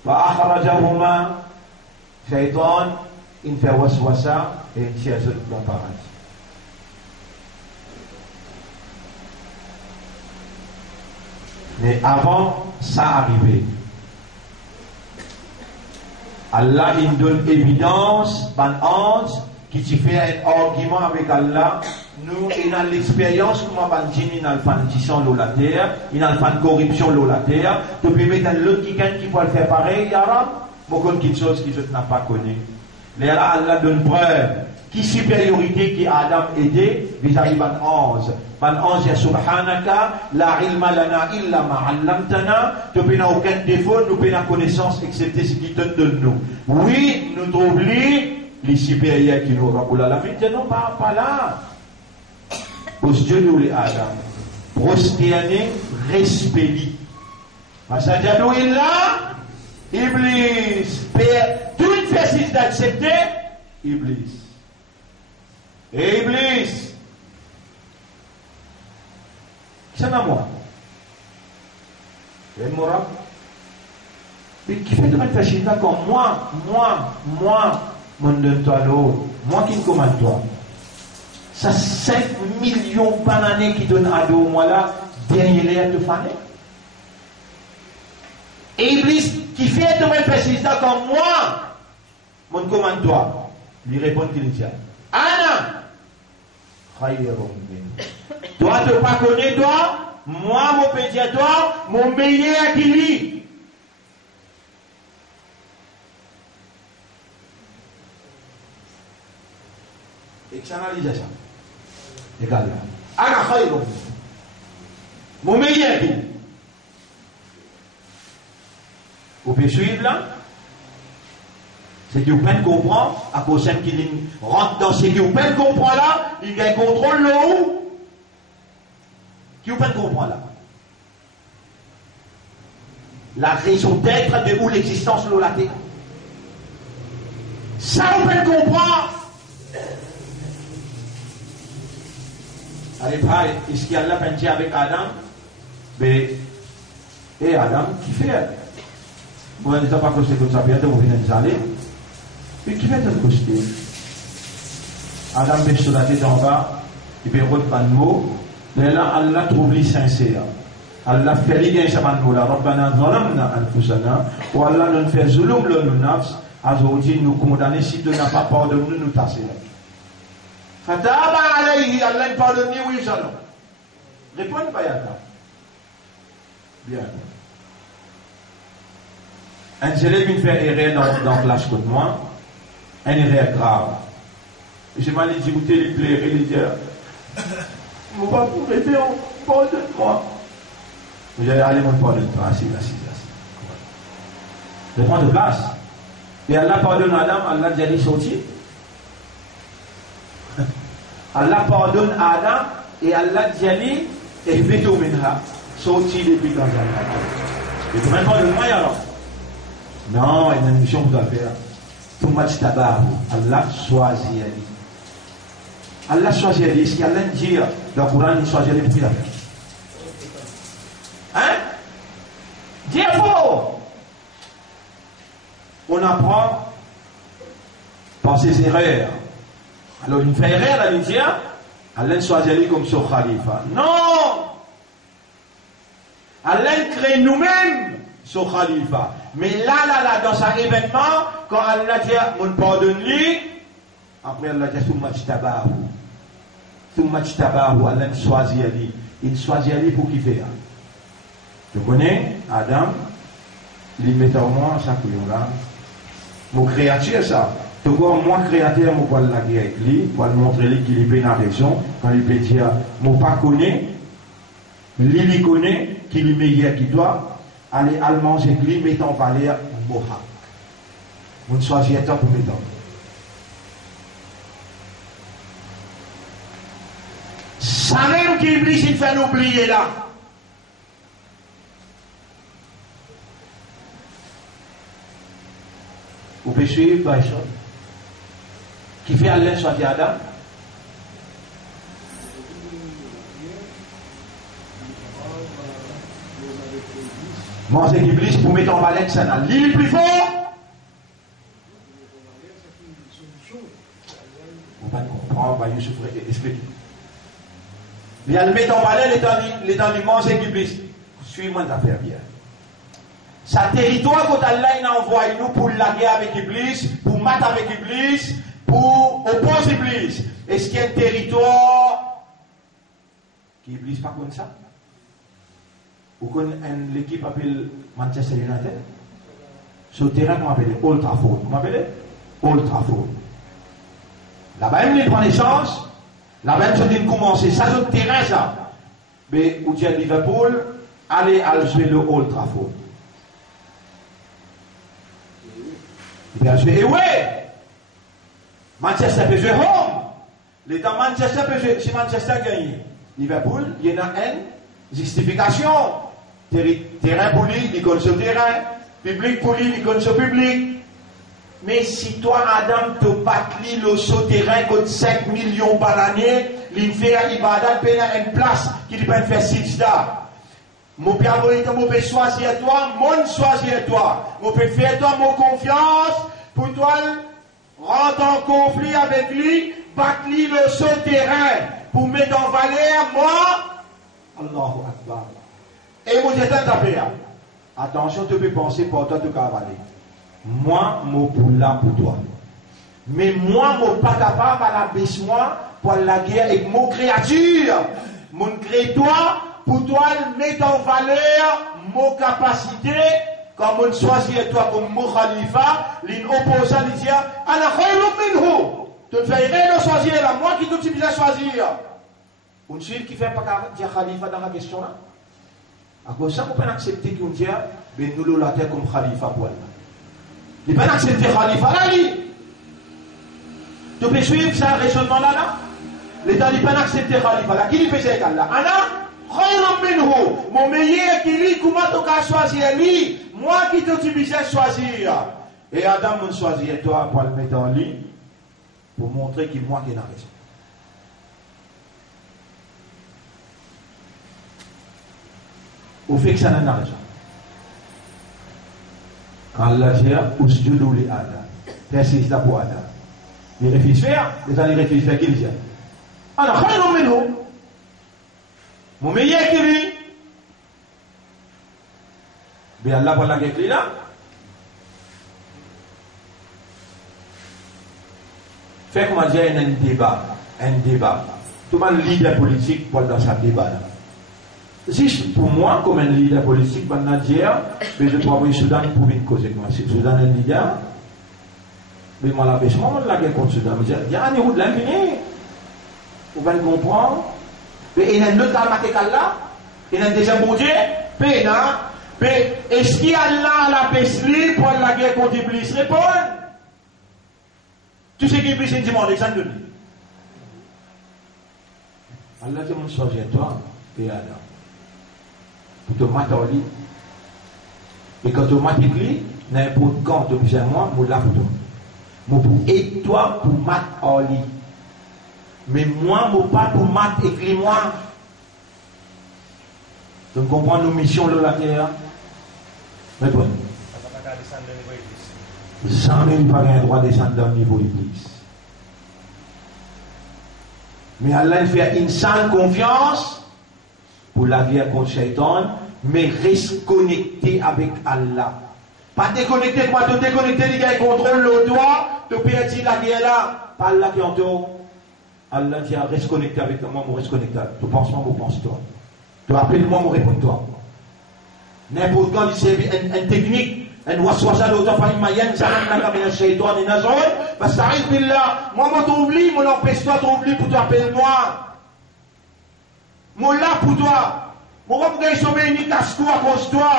فأخرجهما شيطان إن فوسوس إن شازت بطارج. Mais avant ça arrivait, Allah il donne évidence, ban ange qui te fait un argument avec Allah, nous, il a l'expérience, comment on dit, il a le fantisson de la terre, il a le fan corruption de la terre, tu peux mettre l'autre qui peut le faire pareil, Yara, beaucoup de choses que je n'ai pas connues. Mais là, Allah donne preuve. Qui supériorité qui Adam aidé vis-à-vis ban 11. Ban 11, ya subhanaka, la ilma lana illa ma allamtana, tu n'as aucun défaut, nous n'avons pas connaissance excepté ce qui te donne nous. Oui, nous trouvons les supérieurs qui nous rappellent la vie, non, pas là. Aux Dieu nous les Adam. Prosterné, respect. Masajadou illa, Iblis. Toute facile d'accepter, Iblis. Et Iblis, c'est à moi. Et moi, mais qui fait de mettre facile comme moi, mon donne-toi l'autre, moi qui me commande toi. Ça 5 millions d'années qui donnent à deux moi là, derrière les de faner. Et Iblis, qui fait de mettre facile comme moi, mon commande toi, lui répond qu'il dit Anna, toi, tu ne pas connais toi, moi, mon pédiatoire, mon meilleur qui lui. Externalise ça. Égal là. Anna khayrum. Mon meilleur qui lui. Vous pouvez suivre là? C'est que vous pouvez comprendre, à cause de qui rentre dans ce que vous pouvez comprendre là, il y a un contrôle là où, qui vous pouvez comprendre là. La raison d'être de où l'existence de la terre. Ça vous pouvez comprendre. Allez, pareil, est-ce qu'il y a là peinture avec Adam? Mais, et Adam, qui fait? Vous n'avez pas costé comme ça, bientôt vous venez de aller. Mais qui fait de coster? Adam met sur la tête en bas, il peut reprendre le mot, mais là, Allah trouve les sincères. Allah fait les gains, ça m'a dit, Rabbana zalamna anfusana, ou Allah nous fait zulum le nafs, aujourd'hui nous condamner si tu n'as pas pardonné, nous tasser. Fataba alayhi, Allah ne pardonne ni oui, shalom. Répondez pas, Yata. Bien. Un élève vient faire erreur dans la classe comme moi, un erreur grave. Je m'en ai dit, vous téléplairez, il dit, mon papa, vous répétez, pardonne-moi. Vous allez aller, mon pardonne-toi, assis. Je prends de place. Et Allah pardonne Adam, Allah dit, sorti. Allah pardonne Adam, et Allah dit, et vite au minha, sorti depuis dans un. Et vous même pardonne-moi alors. Non, il y a une mission que vous devez faire. Tout le match tabac, Allah choisit. Allah choisit. Est-ce qu'il y a l'un dit dans le Coran, il choisit les petits affaires? Hein? Dieu faux! On apprend par ses erreurs. Alors, il fait erreur, il dit, Allah choisit comme son khalifa. Non! Allah crée nous-mêmes son khalifa. Mais là, dans cet événement, quand Allah dit, mon pardonne lui, après Allah dit, Soumach tabahu, Allah choisit lui. Il choisit lui pour qui faire. Tu connais, Adam, il met en moi, ça que là. Mon créature, ça. Tu vois, moi, créateur, moi, pour la guerre avec lui, pour lui montrer qu'il est bien en raison, quand il peut dire, moi, pas connaît, lui, connaît, qu'il est meilleur qu'il doit. Allez, allemand, j'ai glis, mettons en valeur, moha. Vous ne choisissez pas pour mettre. Ça même qui oublie, il fait oublier là. Vous pouvez suivre, par exemple. Qui fait Allah soit Adam? Manger l'Iblis pour mettre en valeur ça n'a l'île plus fort. On va comprendre, on va expliquer. Il y a le mettre en valeur, les temps du manger l'Iblis. Suis-moi d'affaire bien. Sa territoire, quand Allah a envoyé nous pour la guerre avec l'Iblis, pour mater avec l'Iblis, pour opposer l'Église. Est-ce qu'il y a un territoire qui Iblis pas comme ça? Ou qu'on a l'équipe appelle Manchester United? Sur le terrain qu'on appelle Old Trafford. Vous m'appelez? Old Trafford. Là-bas, il prend naissance. Là-bas, il dit commencer. Ça, c'est le terrain, ça. Mais où tu as Liverpool, allez à jouer le Old Trafford. Bien joué. Et ouais! Manchester peut jouer home. L'état Manchester peut jouer. Si Manchester gagne Liverpool, il y en a une justification. Terrain pour lui, il connaît ce terrain. Public pour lui, il connaît ce public. Mais si toi, Adam, te battes le souterrain contre 5 millions par année, il fait un ibadat, il a une place qui peut faire 6 dates. Mon père, mon peut choisir toi, mon choisir toi. Mon peut faire toi mon confiance pour toi rentrer en conflit avec lui, battre le souterrain pour mettre en valeur moi. Allahu Akbar. Et vous êtes un tapé. Attention, tu peux penser pour toi de cavaler. Moi, mon pour là pour toi. Mais moi, mon pas capable à la baisse moi pour la guerre avec mon créature. Mon créateur, pour toi, mettre en valeur mon capacité, comme on choisit toi comme mon khalifa, l'opposant lui dit, ana khayrun minhu. Tu ne fais rien de choisir là, moi qui t'utilise à choisir. On suit qui fait pas dire khalifa dans la question là. À cause ça, on peut accepter qu'on dise, ben nous la terre comme khalifa pour elle. Il ne peut pas accepter khalifa là, lui. Tu peux suivre ça, raisonnement là, là? L'État ne peut pas accepter khalifa là. Qui lui fait ça là? Ana, khayran minhu. Mon meilleur qui lui, comment tu as choisi lui? Moi qui t'utilise à choisir. Et Adam me choisit toi pour le mettre en ligne, pour montrer qu'il moi qui ai la raison. Au fait que ça n'a pas raison. Quand Allah dit, Usjudu li Adam. Fais ça pour Adam. Il réfléchit faire, les années réfléchissent faire qu'il dit. Alors, khayrun minhu. Mon meilleur qui lui. Bien Allah pour la guerre là. Fait comment dire un débat. Tout le monde leader politique pour dans sa débat là. Si pour moi, comme un leader politique, je vais dire, mais je trouve que le Soudan pour une cause avec moi. Si le Soudan est un leader, mais moi, la baisse, moi, la guerre contre le Soudan. Je dis, il y a un niveau de l'infini. Vous allez comprendre. Mais il y a un autre cas là, il y a un deuxième bon Dieu, mais est-ce qu'il y a là la baisse pour la guerre contre Iblis? Réponds. Tu sais qu'Iblis est un dimanche, Alexandre de lui. Allah te montre choisir toi et Adam. Pour te mater en lit. Et quand tu mates lui, n'importe quand tu besoin moi, je là pour toi. Je pour aider toi pour mater en lit. Mais moi, je ne pas pour mater écrit moi. Tu comprends nos missions de la terre? Répondez. Jamais il n'y a pas un droit de descendre dans le niveau Iblis. Mais Allah il fait une saine confiance pour la guerre contre Shaitan, mais reste connecté avec Allah. Pas déconnecté, moi, tu déconnecté, les gars, ils contrôlent le doigt, tu peux dire la guerre là, pas Allah qui entoure. Allah dit, reste connecté avec moi, reste connecté. Tu penses moi, je pense toi. Tu appelles moi, je réponds toi. N'importe quand, il s'est une technique. En waswasa l'autre famille mayen, ça n'a pas bien Shaitan et Nazon, parce que ça arrive là. Moi, je t'oublie, je n'empêche toi, t'oublie pour t'appeler moi. Moi là pour toi. Moi, je vais sauver une casse à cause de toi.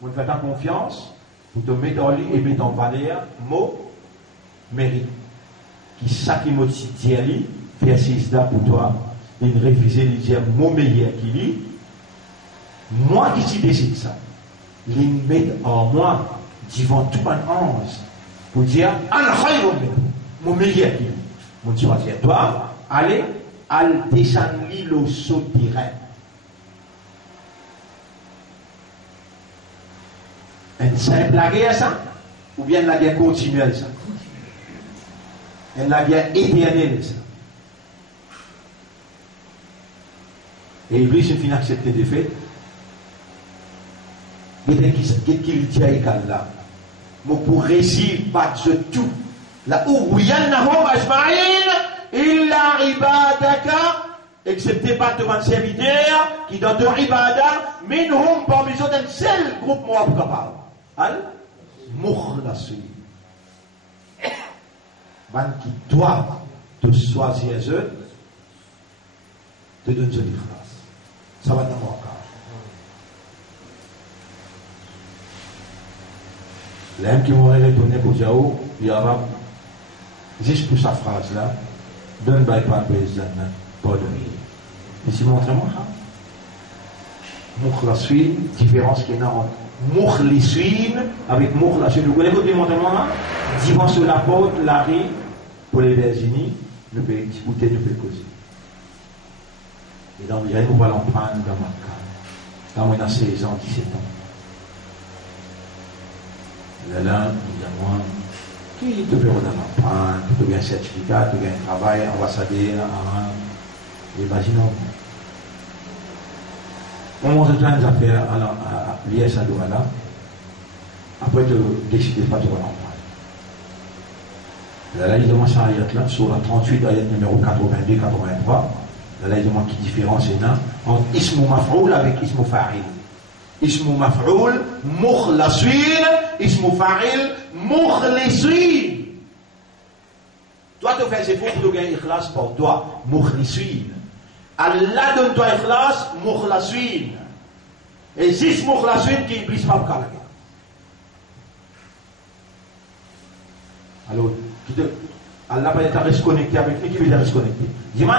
Je vais faire ta confiance pour te mettre en lit et mettre en valeur mon mérite. Qui ça qui m'a dit à lui, faire là pour toi, une réviser, lui dire mon meilleur qui lit. Moi qui décide ça. Les mettre en moi devant tout un ange pour dire mon meilleur qui mon choisir toi allez al descendre le souterrain une simple la guerre ça ou bien la guerre continuelle ça et la guerre éternelle ça et Iblis il finit accepter des faits. Qu'est-ce qu'il dit à là? Pour réussir, battre tout, La ouwiyannahum ajma'in illa ibadaka, excepté par ton serviteur qui dans ton ibada, minhum parmi eux un seul groupe moi capable. Al mukhlasin. Ban qui doit te choisir eux, te donne une ikhlas. Ça va dans mon cas. L'homme qui m'aurait retourné pour Jaou, il y aura juste pour sa phrase là, donne by pas président, pas de vie. Ici, montrez-moi ça. Mukhlasin, différence qu'il y a entre Mukhlisin avec Mukhlasin. Vous voulez montrez-moi là? Divan sur la porte, l'arrêt, pour les Virginie, nous pouvons discuter, nous pouvons causer. Et donc, il y a une nouvelle empreinte dans ma cas. Quand on a 16 ans, 17 ans. Là, évidemment, qui te verra dans l'empreinte, qui te gagne un certificat, qui te gagne un travail, ambassadeur, et imaginons. On monte plein d'affaires à l'IS à Douala. Après, tu décides pas de voir l'empreinte. Là, il demande ça là, sur la 38, ayat numéro 82-83. Là, il demande qui différence est là entre ismu maf'oul avec ismu fa'il. Ismu maf'oul, mukhlasin, ismu fa'il, mukhlisin. Toi, tu fais effort pour gagner ikhlas pour toi, mukhlisin. Allah donne-toi ikhlas, mukhlasin. Et si mukhlasin qui ne glisse pas pour la guerre. Alors, Allah va être reste connecté avec lui, qui veut rester connecté. Dis-moi,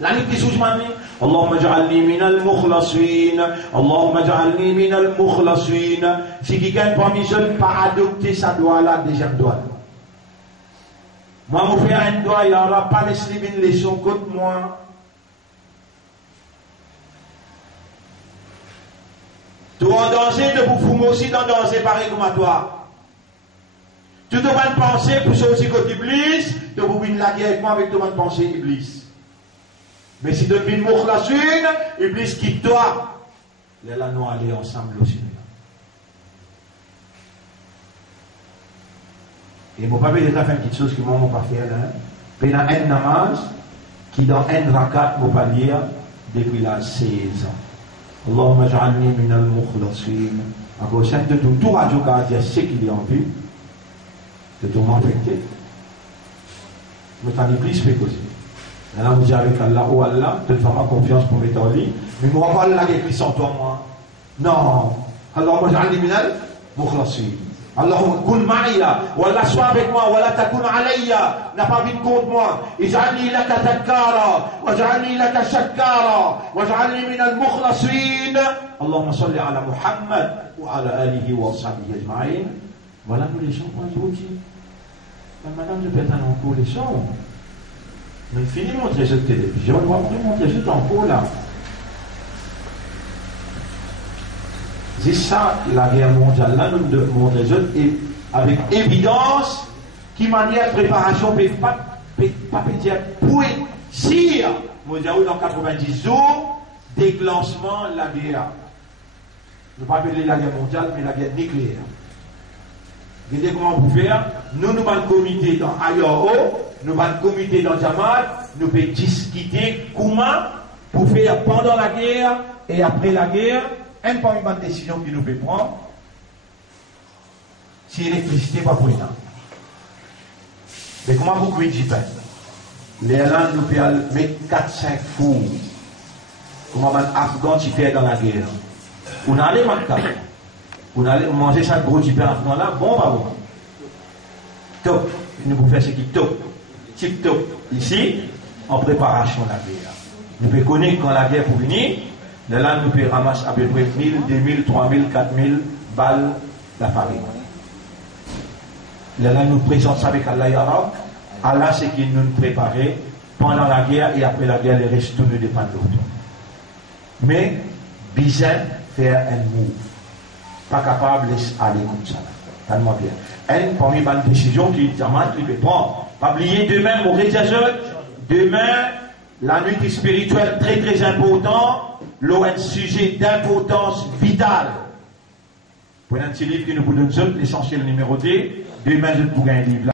la nuit qui sous-mani, Allahumma ja'alni minal mukhlasin, Allahumma ja'alni minal mukhlasin. Si quelqu'un parmi eux pas adopté sa doigt là, deuxième doigt. Moi, je fais un doigt, il n'y aura pas laissé une leçon contre moi. Tu es en danger de vous fumer aussi dans danger pareil comme toi. Tu devrais penser pour ça aussi que Iblis, tu vas venir la guerre avec moi avec ton pensée Iblis. Mais si tu viens de mukhlasin, Iblis quitte toi. Là, nous allons ensemble aussi. Et mon papa, il a fait une petite chose que moi, je n'ai pas fait là. Il y a un namaz qui dans un rakat, je pas lire depuis la 16 ans. Allahumma ja'alni minal mukhlasin. Encore ça, de tout radio qui a dit ce qu'il y a en vue. De tout m'affecter. Mais quand Iblis fait causer. Maintenant, vous dites avec Allah, oh Allah, tu ne fais pas confiance pour mettre en lit. Mais moi, pas Allah qui sans toi, moi. Non. Alors, moi, j'ai minal mukhlasin. Alors, kun ma'ia. Wallah, sois avec moi. Wallah, takun alayya. N'a pas vu contre moi. Ij'alni laka dhakkara. Waj'alni laka shakkara. Waj'alni minal mukhlasin. Allahumma salli ala Muhammad. Wa ala alihi wa sahbihi ajma'in. Voilà nous les gens, moi je vous dis. Madame, je peux être un cours les gens. Mais finis de montrer cette télévision, on va vous montrer cette ampoule là. C'est ça la guerre mondiale là, nous devons montrer cette et avec évidence, qui manière de préparation peut pas dire pour si, moi je dans 90 jours, déclenchement de la guerre. Je ne vais pas appeler la guerre mondiale, mais la guerre nucléaire. Regardez comment vous faire. Nous avons un comité dans IAO, nous avons un comité dans Jamaat, nous pouvons discuter comment pour faire pendant la guerre et après la guerre, un parmi les décisions que nous pouvons prendre, si l'électricité n'est pas pour une an. Mais comment vous pouvez dire les Irlandais nous pouvons mettre 4-5 fours. Comment les Afghans qui fait dans la guerre. On a les marques. Vous allez manger ça gros type afghan là, bon, pas bon. Top. Nous pouvons faire ce qui est top. Tip top. Ici, en préparation de la guerre. Nous pouvons connaître quand la guerre pour venir. Là, nous pouvons ramasser à peu près 1000, 2000, 3000, 4000 balles de farine. Là, nous présentons ça avec Allah Yarab. Allah, c'est qu'il nous préparait pendant la guerre et après la guerre, les restes tout ne dépendent de l'autre. Mais, bizarre, faire un move. Pas capable d'aller comme ça. Tellement bien. Elle, parmi les décisions qui peut prendre. Pas oublier demain, mon réalisation, demain, la nuit spirituelle très très important, un sujet d'importance vitale. Pour un petit livre qui nous donne l'essentiel numéro 2, demain je vous un livre.